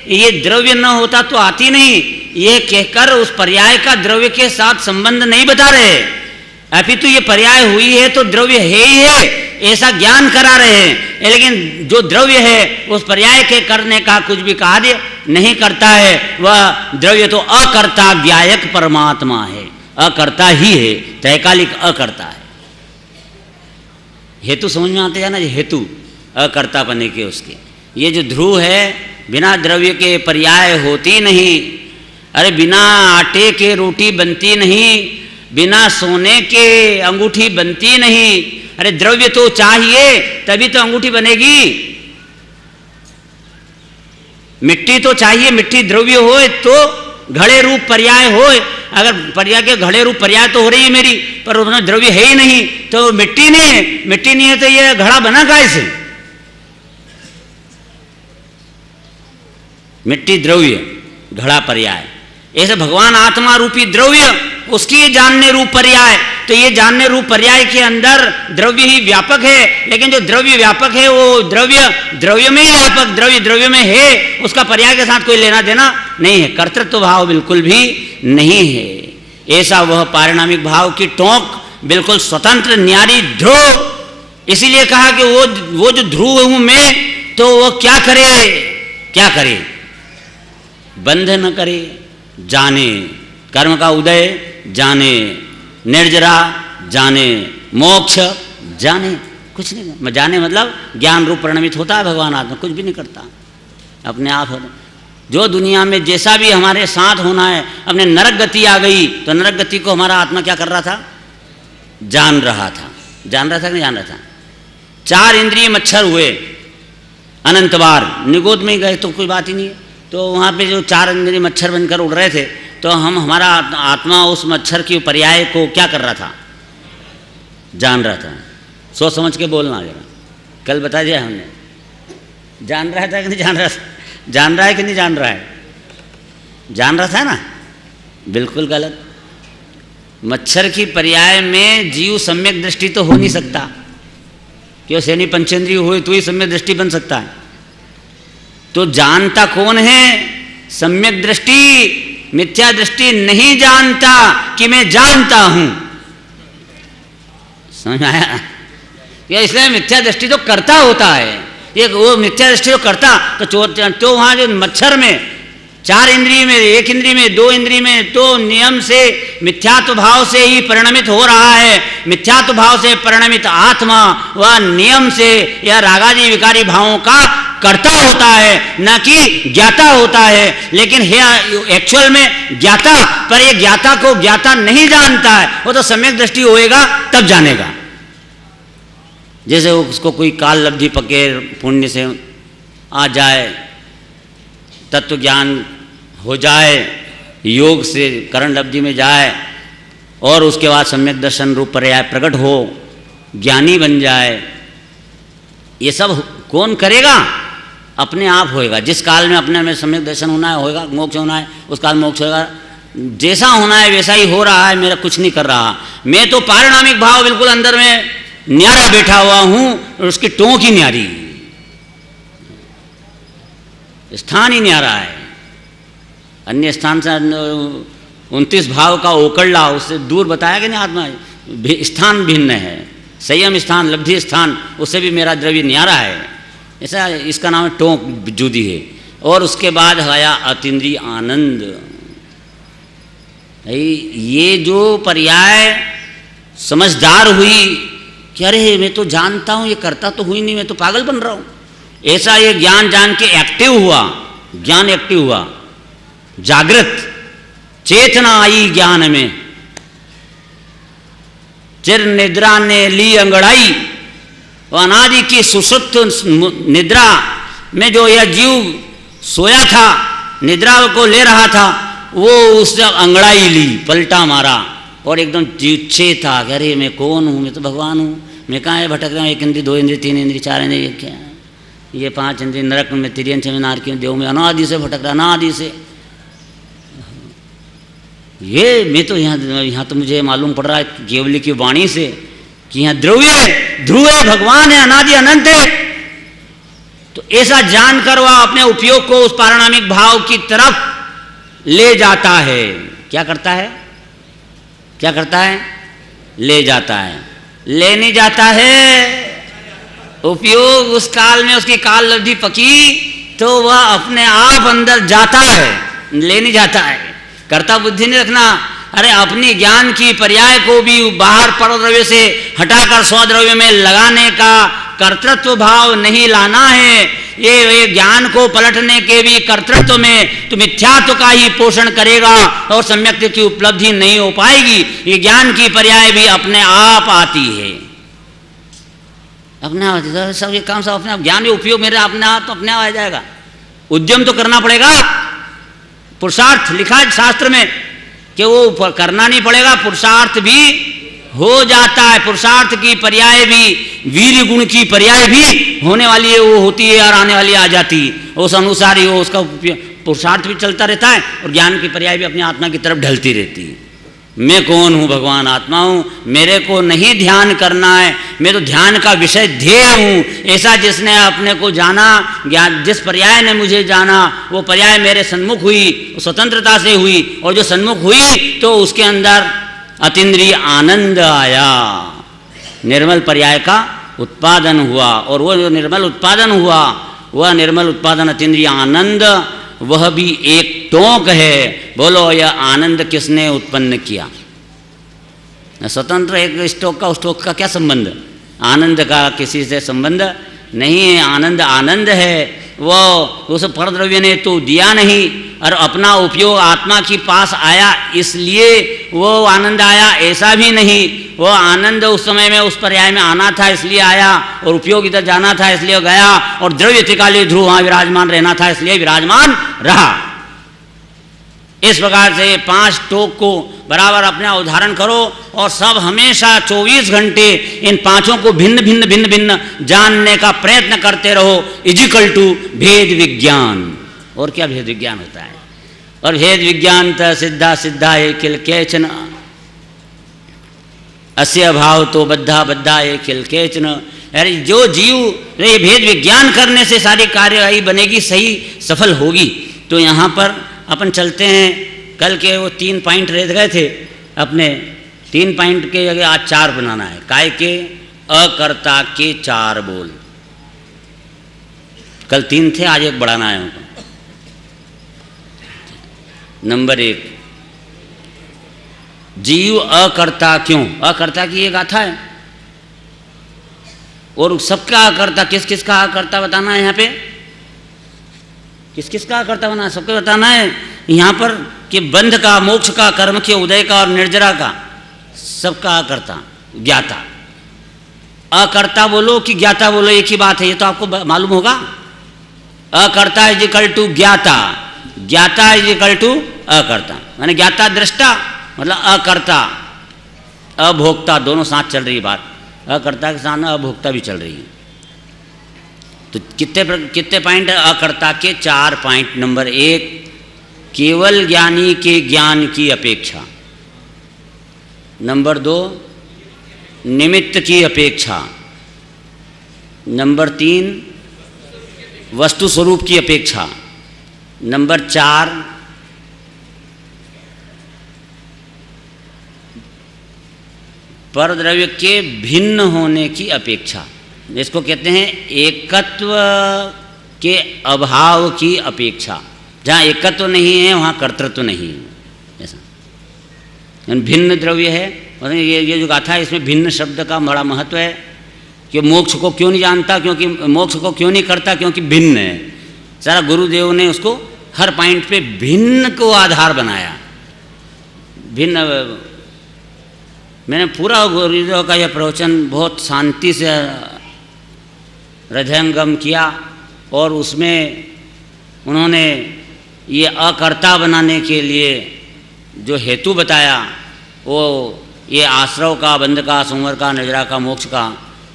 ये द्रव्य न होता तो आती नहीं। ये कहकर उस पर्याय का द्रव्य के साथ संबंध नहीं बता रहे, अपितु ये पर्याय हुई है तो द्रव्य है ही है ऐसा ज्ञान करा रहे हैं। लेकिन जो द्रव्य है उस पर्याय के करने का कुछ भी कार्य नहीं करता है। वह द्रव्य तो अकर्ता ज्ञायक परमात्मा है, अकर्ता ही है, त्रैकालिक अकर्ता है। हेतु समझ में आते जाना, हेतु अकर्ता बने के उसके। ये जो ध्रुव है बिना द्रव्य के पर्याय होती नहीं। अरे बिना आटे के रोटी बनती नहीं, बिना सोने के अंगूठी बनती नहीं। अरे द्रव्य तो चाहिए तभी तो अंगूठी बनेगी। मिट्टी तो चाहिए, मिट्टी द्रव्य होए तो घड़े रूप पर्याय होए। अगर पर्याय के घड़े रूप पर्याय तो हो रही है मेरी, पर उसमें द्रव्य है ही नहीं तो मिट्टी नहीं है। मिट्टी नहीं है तो ये घड़ा बना कैसे? मिट्टी द्रव्य, घड़ा पर्याय। ऐसे भगवान आत्मा रूपी द्रव्य, उसकी जानने रूप पर्याय। तो ये जानने रूप पर्याय के अंदर द्रव्य ही व्यापक है। लेकिन जो द्रव्य व्यापक है वो द्रव्य में ही व्यापक, द्रव्य द्रव्य में है, उसका पर्याय के साथ कोई लेना देना नहीं है। कर्तृत्व भाव बिल्कुल भी नहीं है। ऐसा वह पारिणामिक भाव की टोंक बिल्कुल स्वतंत्र न्यारी ध्रुव। इसीलिए कहा कि वो जो ध्रुव हूं मैं, तो वो क्या करे? क्या करे? बंध न करे, जाने कर्म का उदय जाने, निर्जरा जाने, मोक्ष जाने, कुछ नहीं जाने मतलब ज्ञान रूप परिणमित होता है भगवान आत्मा, कुछ भी नहीं करता, अपने आप हो। जो दुनिया में जैसा भी हमारे साथ होना है, अपने नरक गति आ गई तो नरक गति को हमारा आत्मा क्या कर रहा था? जान रहा था। जान रहा था कि नहीं जान रहा था? 4 इंद्रिय मच्छर हुए अनंत बार, निगोद में गए तो कोई बात ही नहीं है। तो वहाँ पे जो 4 इंद्रिय मच्छर बनकर उड़ रहे थे, तो हमारा आत्मा उस मच्छर की पर्याय को क्या कर रहा था? जान रहा था। सोच समझ के बोलना जरा, कल बता दिया हमने। जान रहा था कि नहीं जान रहा था? जान रहा है कि नहीं जान रहा है? जान रहा था ना, बिल्कुल गलत। मच्छर की पर्याय में जीव सम्यक दृष्टि तो हो नहीं सकता, क्यों? सेनी पंचेंद्रिय हुए तो ही सम्यक दृष्टि बन सकता है। तो जानता कौन है? सम्यक दृष्टि। मिथ्या दृष्टि नहीं जानता कि मैं जानता हूं, समझ आया? या इसलिए मिथ्या दृष्टि तो करता होता है, एक वो मिथ्या दृष्टि तो करता तो वहाँ जो मच्छर में 4 इंद्रिय में, 1 इंद्रिय में, 2 इंद्रिय में, तो नियम से मिथ्यात्व भाव से ही परिणमित हो रहा है। मिथ्यात्व भाव से परिणमित आत्मा वह नियम से या रागादि विकारी भावों का कर्ता होता है, न कि ज्ञाता होता है। लेकिन एक्चुअल में ज्ञाता, पर ये ज्ञाता को ज्ञाता नहीं जानता है, वो तो सम्यक दृष्टि होएगा तब जानेगा। जैसे उसको कोई काल लब्धि पके पुण्य से आ जाए, तत्व ज्ञान हो जाए, योग से करण लब्धि में जाए, और उसके बाद सम्यक दर्शन रूप पर्याय प्रकट हो, ज्ञानी बन जाए, ये सब कौन करेगा? अपने आप होएगा। जिस काल में अपने में सम्यक दर्शन होना है होएगा, मोक्ष होना है उस काल मोक्ष होएगा। जैसा होना है वैसा ही हो रहा है, मेरा कुछ नहीं कर रहा। मैं तो पारिणामिक भाव बिल्कुल अंदर में न्यारा बैठा हुआ हूं, और उसकी टोंक ही न्यारी, स्थान ही न्यारा है। अन्य स्थान से 29 भाव का ओकड़ला, उससे दूर बताया कि नहीं? आत्मा स्थान भिन्न है, संयम स्थान, लब्धि स्थान, उससे भी मेरा द्रव्य न्यारा है। ऐसा इसका नाम है टोंक जुदी है। और उसके बाद आया अतीन्द्रिय आनंद। ये जो पर्याय समझदार हुई कि अरे मैं तो जानता हूं, ये करता तो हुई नहीं, मैं तो पागल बन रहा हूं, ऐसा ये ज्ञान जान के एक्टिव हुआ, ज्ञान एक्टिव हुआ, जागृत चेतना आई ज्ञान में। चिर निद्रा ने ली अंगड़ाई, अनादि की सुषुप्त निद्रा में जो यह जीव सोया था, निद्रा को ले रहा था, वो उसने अंगड़ाई ली, पलटा मारा, और एकदम जीव चेत था। अरे मैं कौन हूँ? मैं तो भगवान हूँ, मैं कहाँ है भटक रहा हूँ? 1 इंद्रिय, 2 इंद्रिय, 3 इंद्रिय, 4 इंद्रिय, क्या ये 5 इंद्रिय, नरक में, तिर्यन में, नारकी में, देव में, अनादि से भटक रहा, अनादि से। ये मैं तो यहाँ तो मुझे मालूम पड़ रहा है केवली की वाणी से कि यहाँ द्रव्य है, ध्रुव है, भगवान है, अनादि अनंत है। तो ऐसा जानकर वह अपने उपयोग को उस पारिणामिक भाव की तरफ ले जाता है। क्या करता है? क्या करता है? ले जाता है। ले नहीं जाता है, उपयोग उस काल में उसकी काल लब्धि पकी तो वह अपने आप अंदर जाता है, ले नहीं जाता है। कर्ता बुद्धि नहीं रखना। अरे अपनी ज्ञान की पर्याय को भी बाहर परद्रव्य से हटाकर स्वद्रव्य में लगाने का कर्तृत्व भाव नहीं लाना है। ये ज्ञान को पलटने के भी कर्तृत्व में तो मिथ्यात्व का ही पोषण करेगा और सम्यक की उपलब्धि नहीं हो पाएगी। ये ज्ञान की पर्याय भी अपने आप आती है, अपने आप आती है। सब ये काम सब अपने आप, ज्ञान के उपयोग मेरे अपने आप तो अपने आप आ जाएगा। उद्यम तो करना पड़ेगा, पुरुषार्थ लिखा है शास्त्र में कि वो करना नहीं पड़ेगा, पुरुषार्थ भी हो जाता है। पुरुषार्थ की पर्याय भी, वीर गुण की पर्याय भी होने वाली है, वो होती है और आने वाली आ जाती है। उस अनुसार ही वो उसका पुरुषार्थ भी चलता रहता है और ज्ञान की पर्याय भी अपनी आत्मा की तरफ ढलती रहती है। मैं कौन हूँ? भगवान आत्मा हूँ। मेरे को नहीं ध्यान करना है, मैं तो ध्यान का विषय ध्येय हूँ। ऐसा जिसने अपने को जाना, ज्ञान जिस पर्याय ने मुझे जाना, वो पर्याय मेरे सन्मुख हुई, स्वतंत्रता से हुई, और जो सन्मुख हुई तो उसके अंदर अतीन्द्रिय आनंद आया, निर्मल पर्याय का उत्पादन हुआ। और वो जो निर्मल उत्पादन हुआ, वह निर्मल उत्पादन अतीन्द्रिय आनंद, वह भी एक टोंक है, बोलो यह आनंद किसने उत्पन्न किया? स्वतंत्र एक स्टोक का उस टोंक का क्या संबंध? आनंद का किसी से संबंध नहीं है। आनंद आनंद है, वो उस परद्रव्य ने तो दिया नहीं, और अपना उपयोग आत्मा के पास आया इसलिए वो आनंद आया, ऐसा भी नहीं। वो आनंद उस समय में उस पर्याय में आना था इसलिए आया, और उपयोग इधर जाना था इसलिए गया, और द्रव्य त्रिकालीय ध्रुव वहाँ विराजमान रहना था इसलिए विराजमान रहा। इस प्रकार से 5 टोक को बराबर अपने उदाहरण करो, और सब हमेशा 24 घंटे इन पांचों को भिन्न भिन्न भिन्न भिन्न जानने का प्रयत्न करते रहो। इजिकल टू भेद विज्ञान। और क्या भेद विज्ञान होता है? और भेद विज्ञान त सिद्धा सिद्धा किल केचन, अस्य भाव तो बद्धा बद्धा किल केचन। अरे जो जीव ये भेद विज्ञान करने से सारी कार्यवाही बनेगी, सही सफल होगी। तो यहाँ पर अपन चलते हैं। कल के वो 3 पॉइंट रह गए थे अपने, 3 पॉइंट के जगह आज 4 बनाना है। काय के? अकर्ता के 4 बोल। कल 3 थे, आज 1 बढ़ाना है उनको। नंबर 1, जीव अकर्ता क्यों? अकर्ता की ये गाथा है, और सबका अकर्ता, किस किस का अकर्ता बताना है यहाँ पे? किस किस का अकर्ता बना? सबको बताना है यहाँ पर कि बंध का, मोक्ष का, कर्म के उदय का और निर्जरा का, सबका अकर्ता ज्ञाता। अकर्ता बोलो कि ज्ञाता बोलो, एक ही बात है, ये तो आपको मालूम होगा। अकर्ता इज इक्वल टू ज्ञाता, ज्ञाता इज इक्वल टू अकर्ता। माने ज्ञाता दृष्टा मतलब अकर्ता अभोक्ता, दोनों साथ चल रही है बात। अकर्ता के साथ अभोक्ता भी चल रही है। तो कितने पॉइंट? अकर्ता के 4 पॉइंट। नंबर 1, केवल ज्ञानी के ज्ञान की अपेक्षा। नंबर 2, निमित्त की अपेक्षा। नंबर 3, वस्तु स्वरूप की अपेक्षा। नंबर 4, परद्रव्य के भिन्न होने की अपेक्षा। इसको कहते हैं एकत्व के अभाव की अपेक्षा। जहाँ एकत्व नहीं है वहाँ कर्तृत्व नहीं है। ऐसा भिन्न द्रव्य है। ये जो गाथा है इसमें भिन्न शब्द का बड़ा महत्व है कि मोक्ष को क्यों नहीं जानता, क्योंकि मोक्ष को क्यों नहीं करता, क्योंकि भिन्न है। सारा गुरुदेव ने उसको हर पॉइंट पे भिन्न को आधार बनाया। भिन्न, मैंने पूरा गुरुदेव का यह प्रवचन बहुत शांति से हृदयंगम किया, और उसमें उन्होंने ये अकर्ता बनाने के लिए जो हेतु बताया, वो ये आश्रव का, बंध का, संवर का, निर्जरा का, मोक्ष का,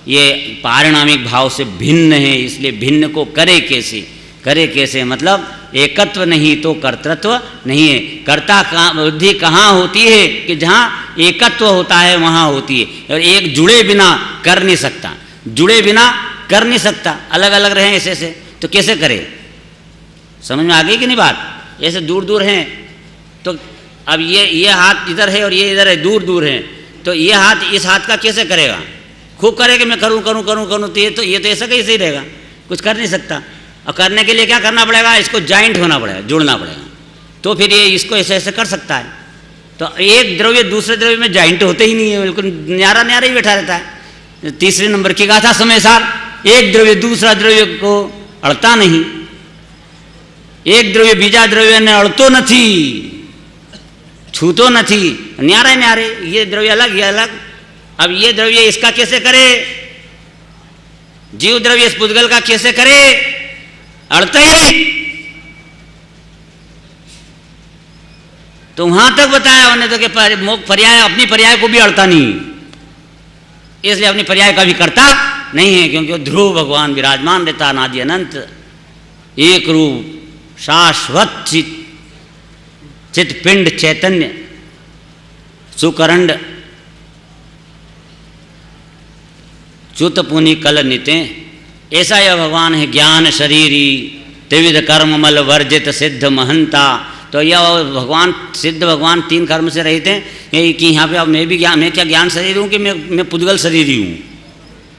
ये पारिणामिक भाव से भिन्न है। इसलिए भिन्न को करे कैसे? करे कैसे मतलब एकत्व नहीं तो कर्तृत्व नहीं है। कर्ता का बुद्धि कहाँ होती है? कि जहाँ एकत्व होता है वहाँ होती है। और एक जुड़े बिना कर नहीं सकता, जुड़े बिना कर नहीं सकता। अलग अलग रहें ऐसे से तो कैसे करे? समझ में आ गई कि नहीं बात? ऐसे दूर दूर हैं तो अब ये हाथ इधर है और ये इधर है, दूर दूर हैं, तो ये हाथ इस हाथ का कैसे करेगा? खूब करे कि मैं करूँ करूँ करूँ करूँ, तो ये तो ऐसा कैसे ही रहेगा, कुछ कर नहीं सकता। और करने के लिए क्या करना पड़ेगा? इसको जॉइंट होना पड़ेगा, जुड़ना पड़ेगा, तो फिर ये इसको ऐसे ऐसे कर सकता है। तो एक द्रव्य दूसरे द्रव्य में जॉइंट होते ही नहीं है, बिल्कुल न्यारा न्यारा ही बैठा रहता है। तीसरे नंबर की गाथा समय सार, एक द्रव्य दूसरा द्रव्य को अड़ता नहीं। एक द्रव्य बीजा द्रव्य ने अड़तो नहीं, छूतो नहीं, न्यारे न्यारे। ये द्रव्य अलग, ये अलग। अब ये द्रव्य इसका कैसे करे? जीव द्रव्य इस पुद्गल का कैसे करे? अड़ता ही नहीं। तो वहां तक बताया उन्हें तो कि पर्याय, अपनी पर्याय को भी अड़ता नहीं, इसलिए अपनी पर्याय का भी करता नहीं है, क्योंकि ध्रुव भगवान विराजमान रहता अनादि अनंत, एक रूप शाश्वत चित पिंड चैतन्य सुकरंड च्युत पुनि कल निते। ऐसा यह भगवान है ज्ञान शरीरी त्रिविध कर्म मल वर्जित सिद्ध महंता। तो यह भगवान सिद्ध भगवान 3 कर्म से रहित हैं कि यहाँ पे अब मैं भी ज्ञान, मैं क्या ज्ञान शरीर हूँ कि मैं पुद्गल शरीरी हूँ?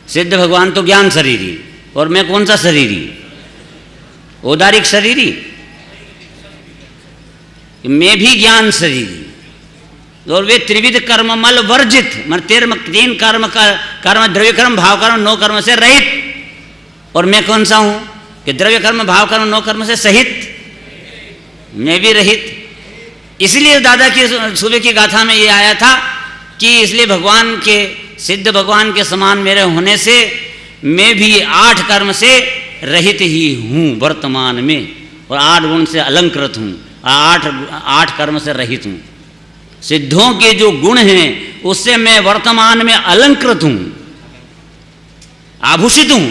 सिद्ध भगवान तो ज्ञान शरीरी, और मैं कौन सा शरीरी? औदारिक शरीरी। मैं भी ज्ञान शरीर, और वे त्रिविध कर्म मल वर्जित, मन तीन कर्म द्रव्य कर्म भाव कर्म नौ कर्म से रहित। और मैं कौन सा हूं कि द्रव्य कर्म भाव कर्म नौ कर्म से सहित, मैं भी रहित। इसलिए दादा की सुबह की गाथा में ये आया था कि इसलिए भगवान के सिद्ध भगवान के समान मेरे होने से मैं भी 8 कर्म से रहित ही हूँ वर्तमान में, और 8 गुण से अलंकृत हूँ, 8 कर्म से रहित हूँ। सिद्धों के जो गुण हैं उससे मैं वर्तमान में अलंकृत हूँ, आभूषित हूँ।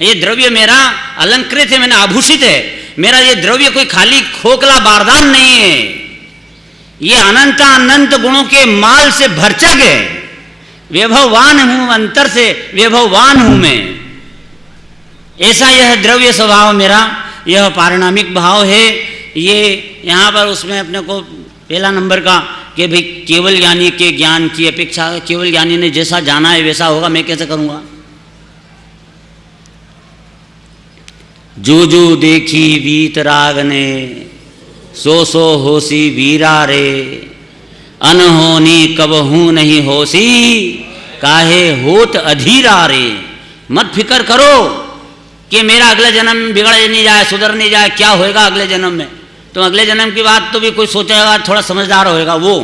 ये द्रव्य मेरा अलंकृत है, मैंने आभूषित है। मेरा ये द्रव्य कोई खाली खोखला बारदान नहीं है, ये अनंत गुणों के माल से भरचक है। वैभववान हूं, अंतर से वैभववान हूं मैं। ऐसा यह द्रव्य स्वभाव मेरा, यह पारिणामिक भाव है। ये यहाँ पर उसमें अपने को पहला नंबर का कि भाई केवल ज्ञानी के ज्ञान की अपेक्षा, केवल ज्ञानी ने जैसा जाना है वैसा होगा, मैं कैसे करूँगा। जो जो देखी वीत राग ने, सो सो होसी वीरा रे, अनहोनी कब हूँ नहीं होसी, काहे होत अधीरा रे। मत फिक्र करो कि मेरा अगले जन्म बिगड़ नहीं जाए, सुधर नहीं जाए, क्या होएगा अगले जन्म में। तो अगले जन्म की बात तो भी कोई सोचेगा, थोड़ा समझदार होएगा वो।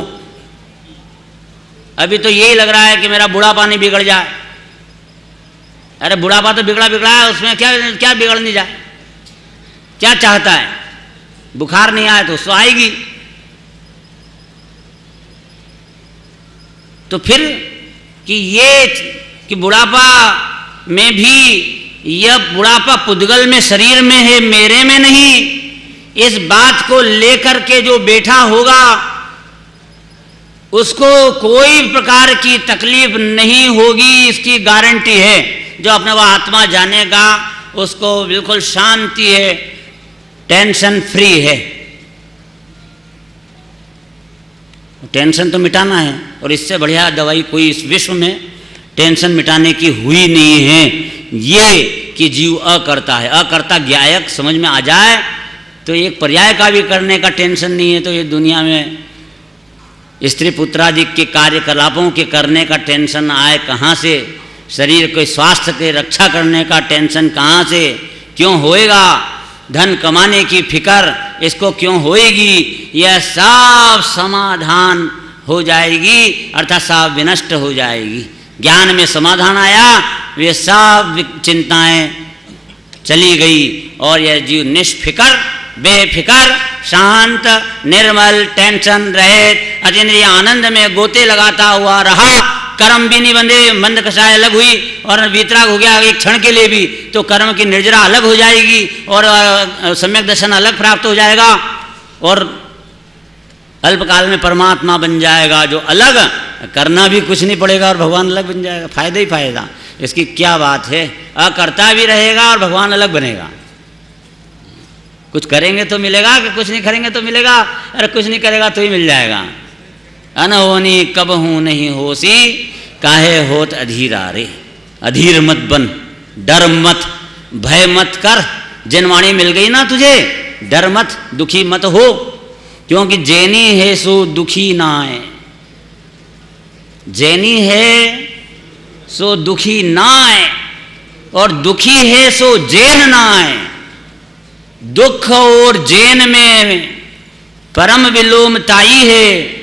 अभी तो यही लग रहा है कि मेरा बुढ़ापा नहीं बिगड़ जाए। अरे बुढ़ापा तो बिगड़ा है, उसमें क्या बिगड़ नहीं जाए। क्या चाहता है, बुखार नहीं आए तो सो आएगी। तो फिर कि बुढ़ापा में भी, यह बुढ़ापा पुद्गल में शरीर में है, मेरे में नहीं, इस बात को लेकर के जो बैठा होगा उसको कोई प्रकार की तकलीफ नहीं होगी, इसकी गारंटी है। जो अपने वो आत्मा जानेगा उसको बिल्कुल शांति है, टेंशन फ्री है। टेंशन तो मिटाना है, और इससे बढ़िया दवाई कोई इस विश्व में टेंशन मिटाने की हुई नहीं है। ये कि जीव अकर्ता है, अकर्ता ज्ञायक समझ में आ जाए तो एक पर्याय का भी करने का टेंशन नहीं है। तो ये दुनिया में स्त्री पुत्रादि के कार्यकलापों के करने का टेंशन आए कहाँ से, शरीर के स्वास्थ्य के रक्षा करने का टेंशन कहाँ से क्यों होएगा, धन कमाने की फिक्र इसको क्यों होएगी। यह सब समाधान हो जाएगी, अर्थात सब विनष्ट हो जाएगी। ज्ञान में समाधान आया, वे सब चिंताएं चली गई, और यह जीव निष्फिकर, बेफिकर, शांत, निर्मल, टेंशन रहित, अतीन्द्रिय आनंद में गोते लगाता हुआ रहा। कर्म भी नहीं बंधे, मंद कषाय अलग हुई और वीतराग हो गया एक क्षण के लिए भी, तो कर्म की निर्जरा अलग हो जाएगी और सम्यक दर्शन अलग प्राप्त हो जाएगा, और अल्पकाल में परमात्मा बन जाएगा। जो अलग करना भी कुछ नहीं पड़ेगा और भगवान अलग बन जाएगा। फायदा ही फायदा, इसकी क्या बात है। अकर्ता भी रहेगा और भगवान अलग बनेगा। कुछ करेंगे तो मिलेगा, कि कुछ नहीं करेंगे तो मिलेगा। अरे कुछ नहीं करेगा तो ही मिल जाएगा। अनहोनी कब हूँ नहीं होसी, काहे होत अधीरा रे। अधीर मत बन, डर मत, भय मत कर। जनवाणी मिल गई ना तुझे, डर मत, दुखी मत हो, क्योंकि जैनी है सो दुखी ना आए। जैनी है सो दुखी ना आए, और दुखी है सो जैन ना आए। दुख और जैन में परम विलोमताई है,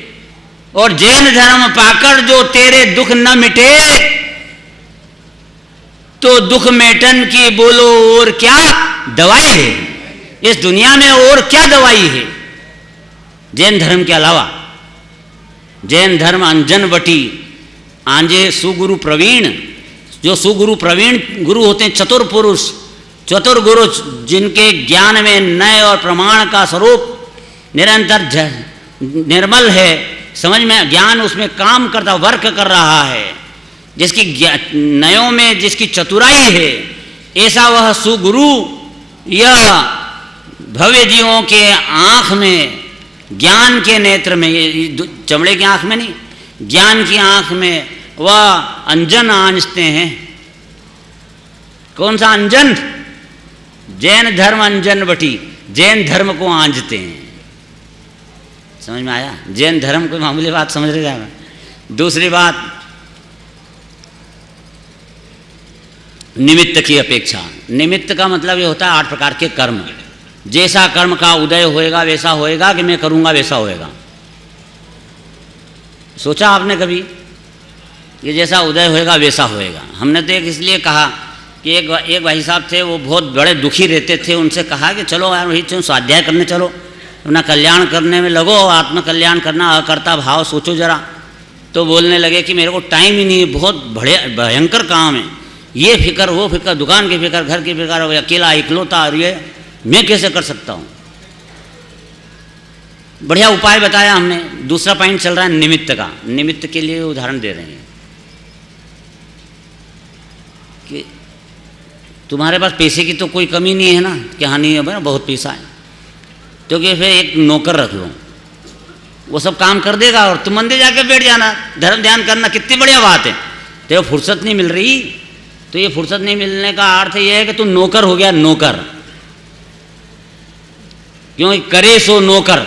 और जैन धर्म पाकर जो तेरे दुख न मिटे, तो दुख मेटन की बोलो और क्या दवाई है। इस दुनिया में और क्या दवाई है जैन धर्म के अलावा। जैन धर्म अंजनवटी, आंजे सुगुरु प्रवीण। जो सुगुरु प्रवीण गुरु होते हैं, चतुर पुरुष, चतुर गुरु, जिनके ज्ञान में नय और प्रमाण का स्वरूप निरंतर निर्मल है, समझ में ज्ञान उसमें काम करता, वर्क कर रहा है, जिसकी नयों में जिसकी चतुराई है, ऐसा वह सुगुरु यह भव्य जीवों के आँख में, ज्ञान के नेत्र में, चमड़े की आँख में नहीं, ज्ञान की आँख में वह अंजन आंजते हैं। कौन सा अंजन? जैन धर्म अंजन बटी, जैन धर्म को आंजते हैं। समझ में आया? जैन धर्म कोई मामूली बात समझ रहे जाएगा। दूसरी बात, निमित्त की अपेक्षा। निमित्त का मतलब ये होता है 8 प्रकार के कर्म। जैसा कर्म का उदय होएगा वैसा होएगा, कि मैं करूँगा वैसा होएगा। सोचा आपने कभी? ये जैसा उदय होएगा वैसा होएगा। हमने तो एक इसलिए कहा कि एक भाई साहब थे, वो बहुत बड़े दुखी रहते थे। उनसे कहा कि चलो यार वही चलो स्वाध्याय करने चलो, अपना कल्याण करने में लगो, आत्मकल्याण करना, अकर्ता भाव सोचो जरा। तो बोलने लगे कि मेरे को टाइम ही नहीं है, बहुत बड़े भयंकर काम है, ये फिक्र वो फिक्र, दुकान की फिक्र, घर की फिक्र, अकेला इकलौता, और ये मैं कैसे कर सकता हूँ। बढ़िया उपाय बताया हमने। दूसरा पॉइंट चल रहा है निमित्त का। निमित्त के लिए उदाहरण दे रहे हैं कि तुम्हारे पास पैसे की तो कोई कमी नहीं है ना, कि हाँ नहीं है भाई बहुत पैसा है, तो कि फिर एक नौकर रख लो, वो सब काम कर देगा और तुम मंदिर जाके बैठ जाना, धर्म ध्यान करना। कितनी बढ़िया बात है। तेरे को फुर्सत नहीं मिल रही, तो ये फुर्सत नहीं मिलने का अर्थ ये है कि तू नौकर हो गया, नौकर। क्यों? करे सो नौकर,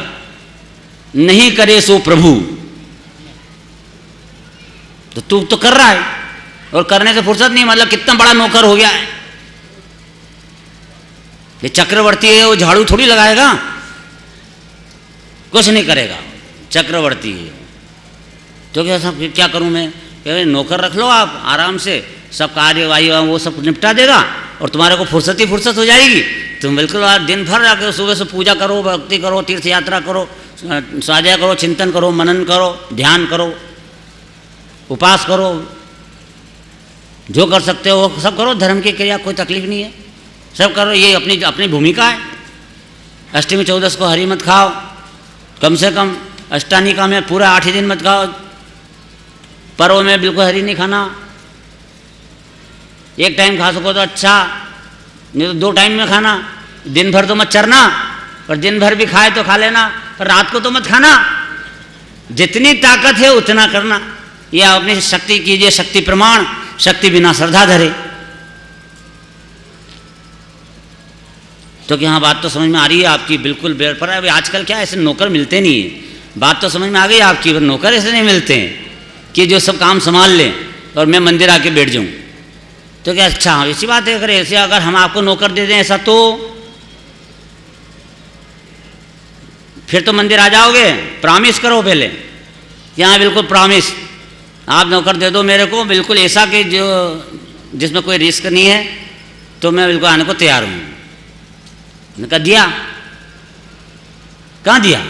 नहीं करे सो प्रभु। तो तू तो कर रहा है और करने से फुर्सत नहीं, मतलब कितना बड़ा नौकर हो गया है। ये चक्रवर्ती है, वो झाड़ू थोड़ी लगाएगा, कुछ नहीं करेगा, चक्रवर्ती है। तो क्या करूं मैं? कह नौकर रख लो आप, आराम से सब कार्यवाही वो सब निपटा देगा और तुम्हारे को फुर्सत ही फुर्सत हो जाएगी। तुम बिल्कुल दिन भर आके सुबह से पूजा करो, भक्ति करो, तीर्थ यात्रा करो, स्वाध्याय करो, चिंतन करो, मनन करो, ध्यान करो, उपास करो, जो कर सकते हो सब करो। धर्म की क्रिया, कोई तकलीफ नहीं है, सब करो। ये अपनी भूमिका है। अष्टमी 14 को हरी मत खाओ, कम से कम अष्टानिका में पूरा 8 ही दिन मत खाओ, पर्व में बिल्कुल हरी नहीं खाना। एक टाइम खा सको तो अच्छा, नहीं तो 2 टाइम में खाना। दिन भर तो मत चरना, और दिन भर भी खाए तो खा लेना, पर रात को तो मत खाना। जितनी ताकत है उतना करना। या अपनी शक्ति कीजिए शक्ति प्रमाण, शक्ति बिना श्रद्धा धरे। तो कि हाँ बात तो समझ में आ रही है आपकी, बिल्कुल बेर पर। अभी आजकल क्या ऐसे नौकर मिलते नहीं है, बात तो समझ में आ गई आपकी। पर नौकर ऐसे नहीं मिलते हैं कि जो सब काम संभाल लें और मैं मंदिर आके बैठ जाऊं। तो क्या अच्छा हाँ ऐसी बात है। अगर ऐसे अगर हम आपको नौकर दे दें ऐसा, तो फिर तो मंदिर आ जाओगे। प्रॉमिस करो पहले, यहाँ बिल्कुल प्रॉमिस, आप नौकर दे दो मेरे को, बिल्कुल ऐसा कि जो जिसमें कोई रिस्क नहीं है, तो मैं बिल्कुल आने को तैयार हूँ। मैंने कहा दिया? कहाँ दिया?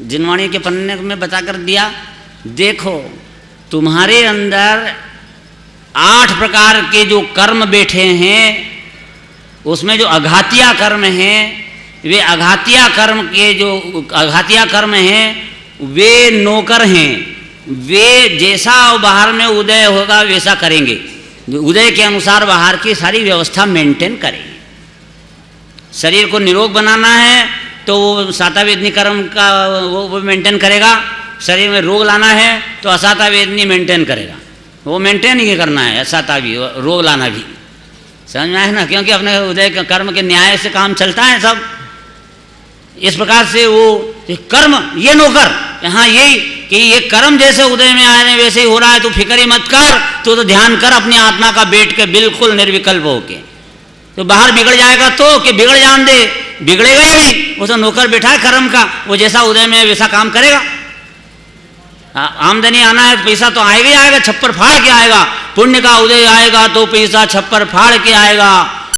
जिनवाणी के पन्ने में बताकर दिया। देखो तुम्हारे अंदर 8 प्रकार के जो कर्म बैठे हैं, उसमें जो अघातिया कर्म हैं, वे अघातिया कर्म के जो अघातिया कर्म हैं वे नौकर हैं। वे जैसा बाहर में उदय होगा वैसा करेंगे, उदय के अनुसार बाहर की सारी व्यवस्था मेंटेन करेंगे। शरीर को निरोग बनाना है तो वो सातावेदनी कर्म का वो मेंटेन करेगा। शरीर में रोग लाना है तो असातावेदनी मेंटेन करेगा, वो मेंटेन ही करना है। असातावी रोग लाना भी, समझ में आए ना? क्योंकि अपने उदय कर्म के न्याय से काम चलता है सब। इस प्रकार से वो कर्म, ये नौकर यहाँ यही कि ये कर्म जैसे उदय में आ रहे हैं वैसे ही हो रहा है, तो फिक्र ही मत कर, तो ध्यान कर अपनी आत्मा का बैठ के बिल्कुल निर्विकल्प होके। तो बाहर बिगड़ जाएगा तो कि बिगड़ जान दे, बिगड़ेगा ही नहीं। वो तो नौकर बैठा है कर्म का, वो जैसा उदय में वैसा काम करेगा। आमदनी आना है, पैसा तो आएगा ही आएगा, छप्पर फाड़ के आएगा। पुण्य का उदय आएगा तो पैसा छप्पर फाड़ के आएगा।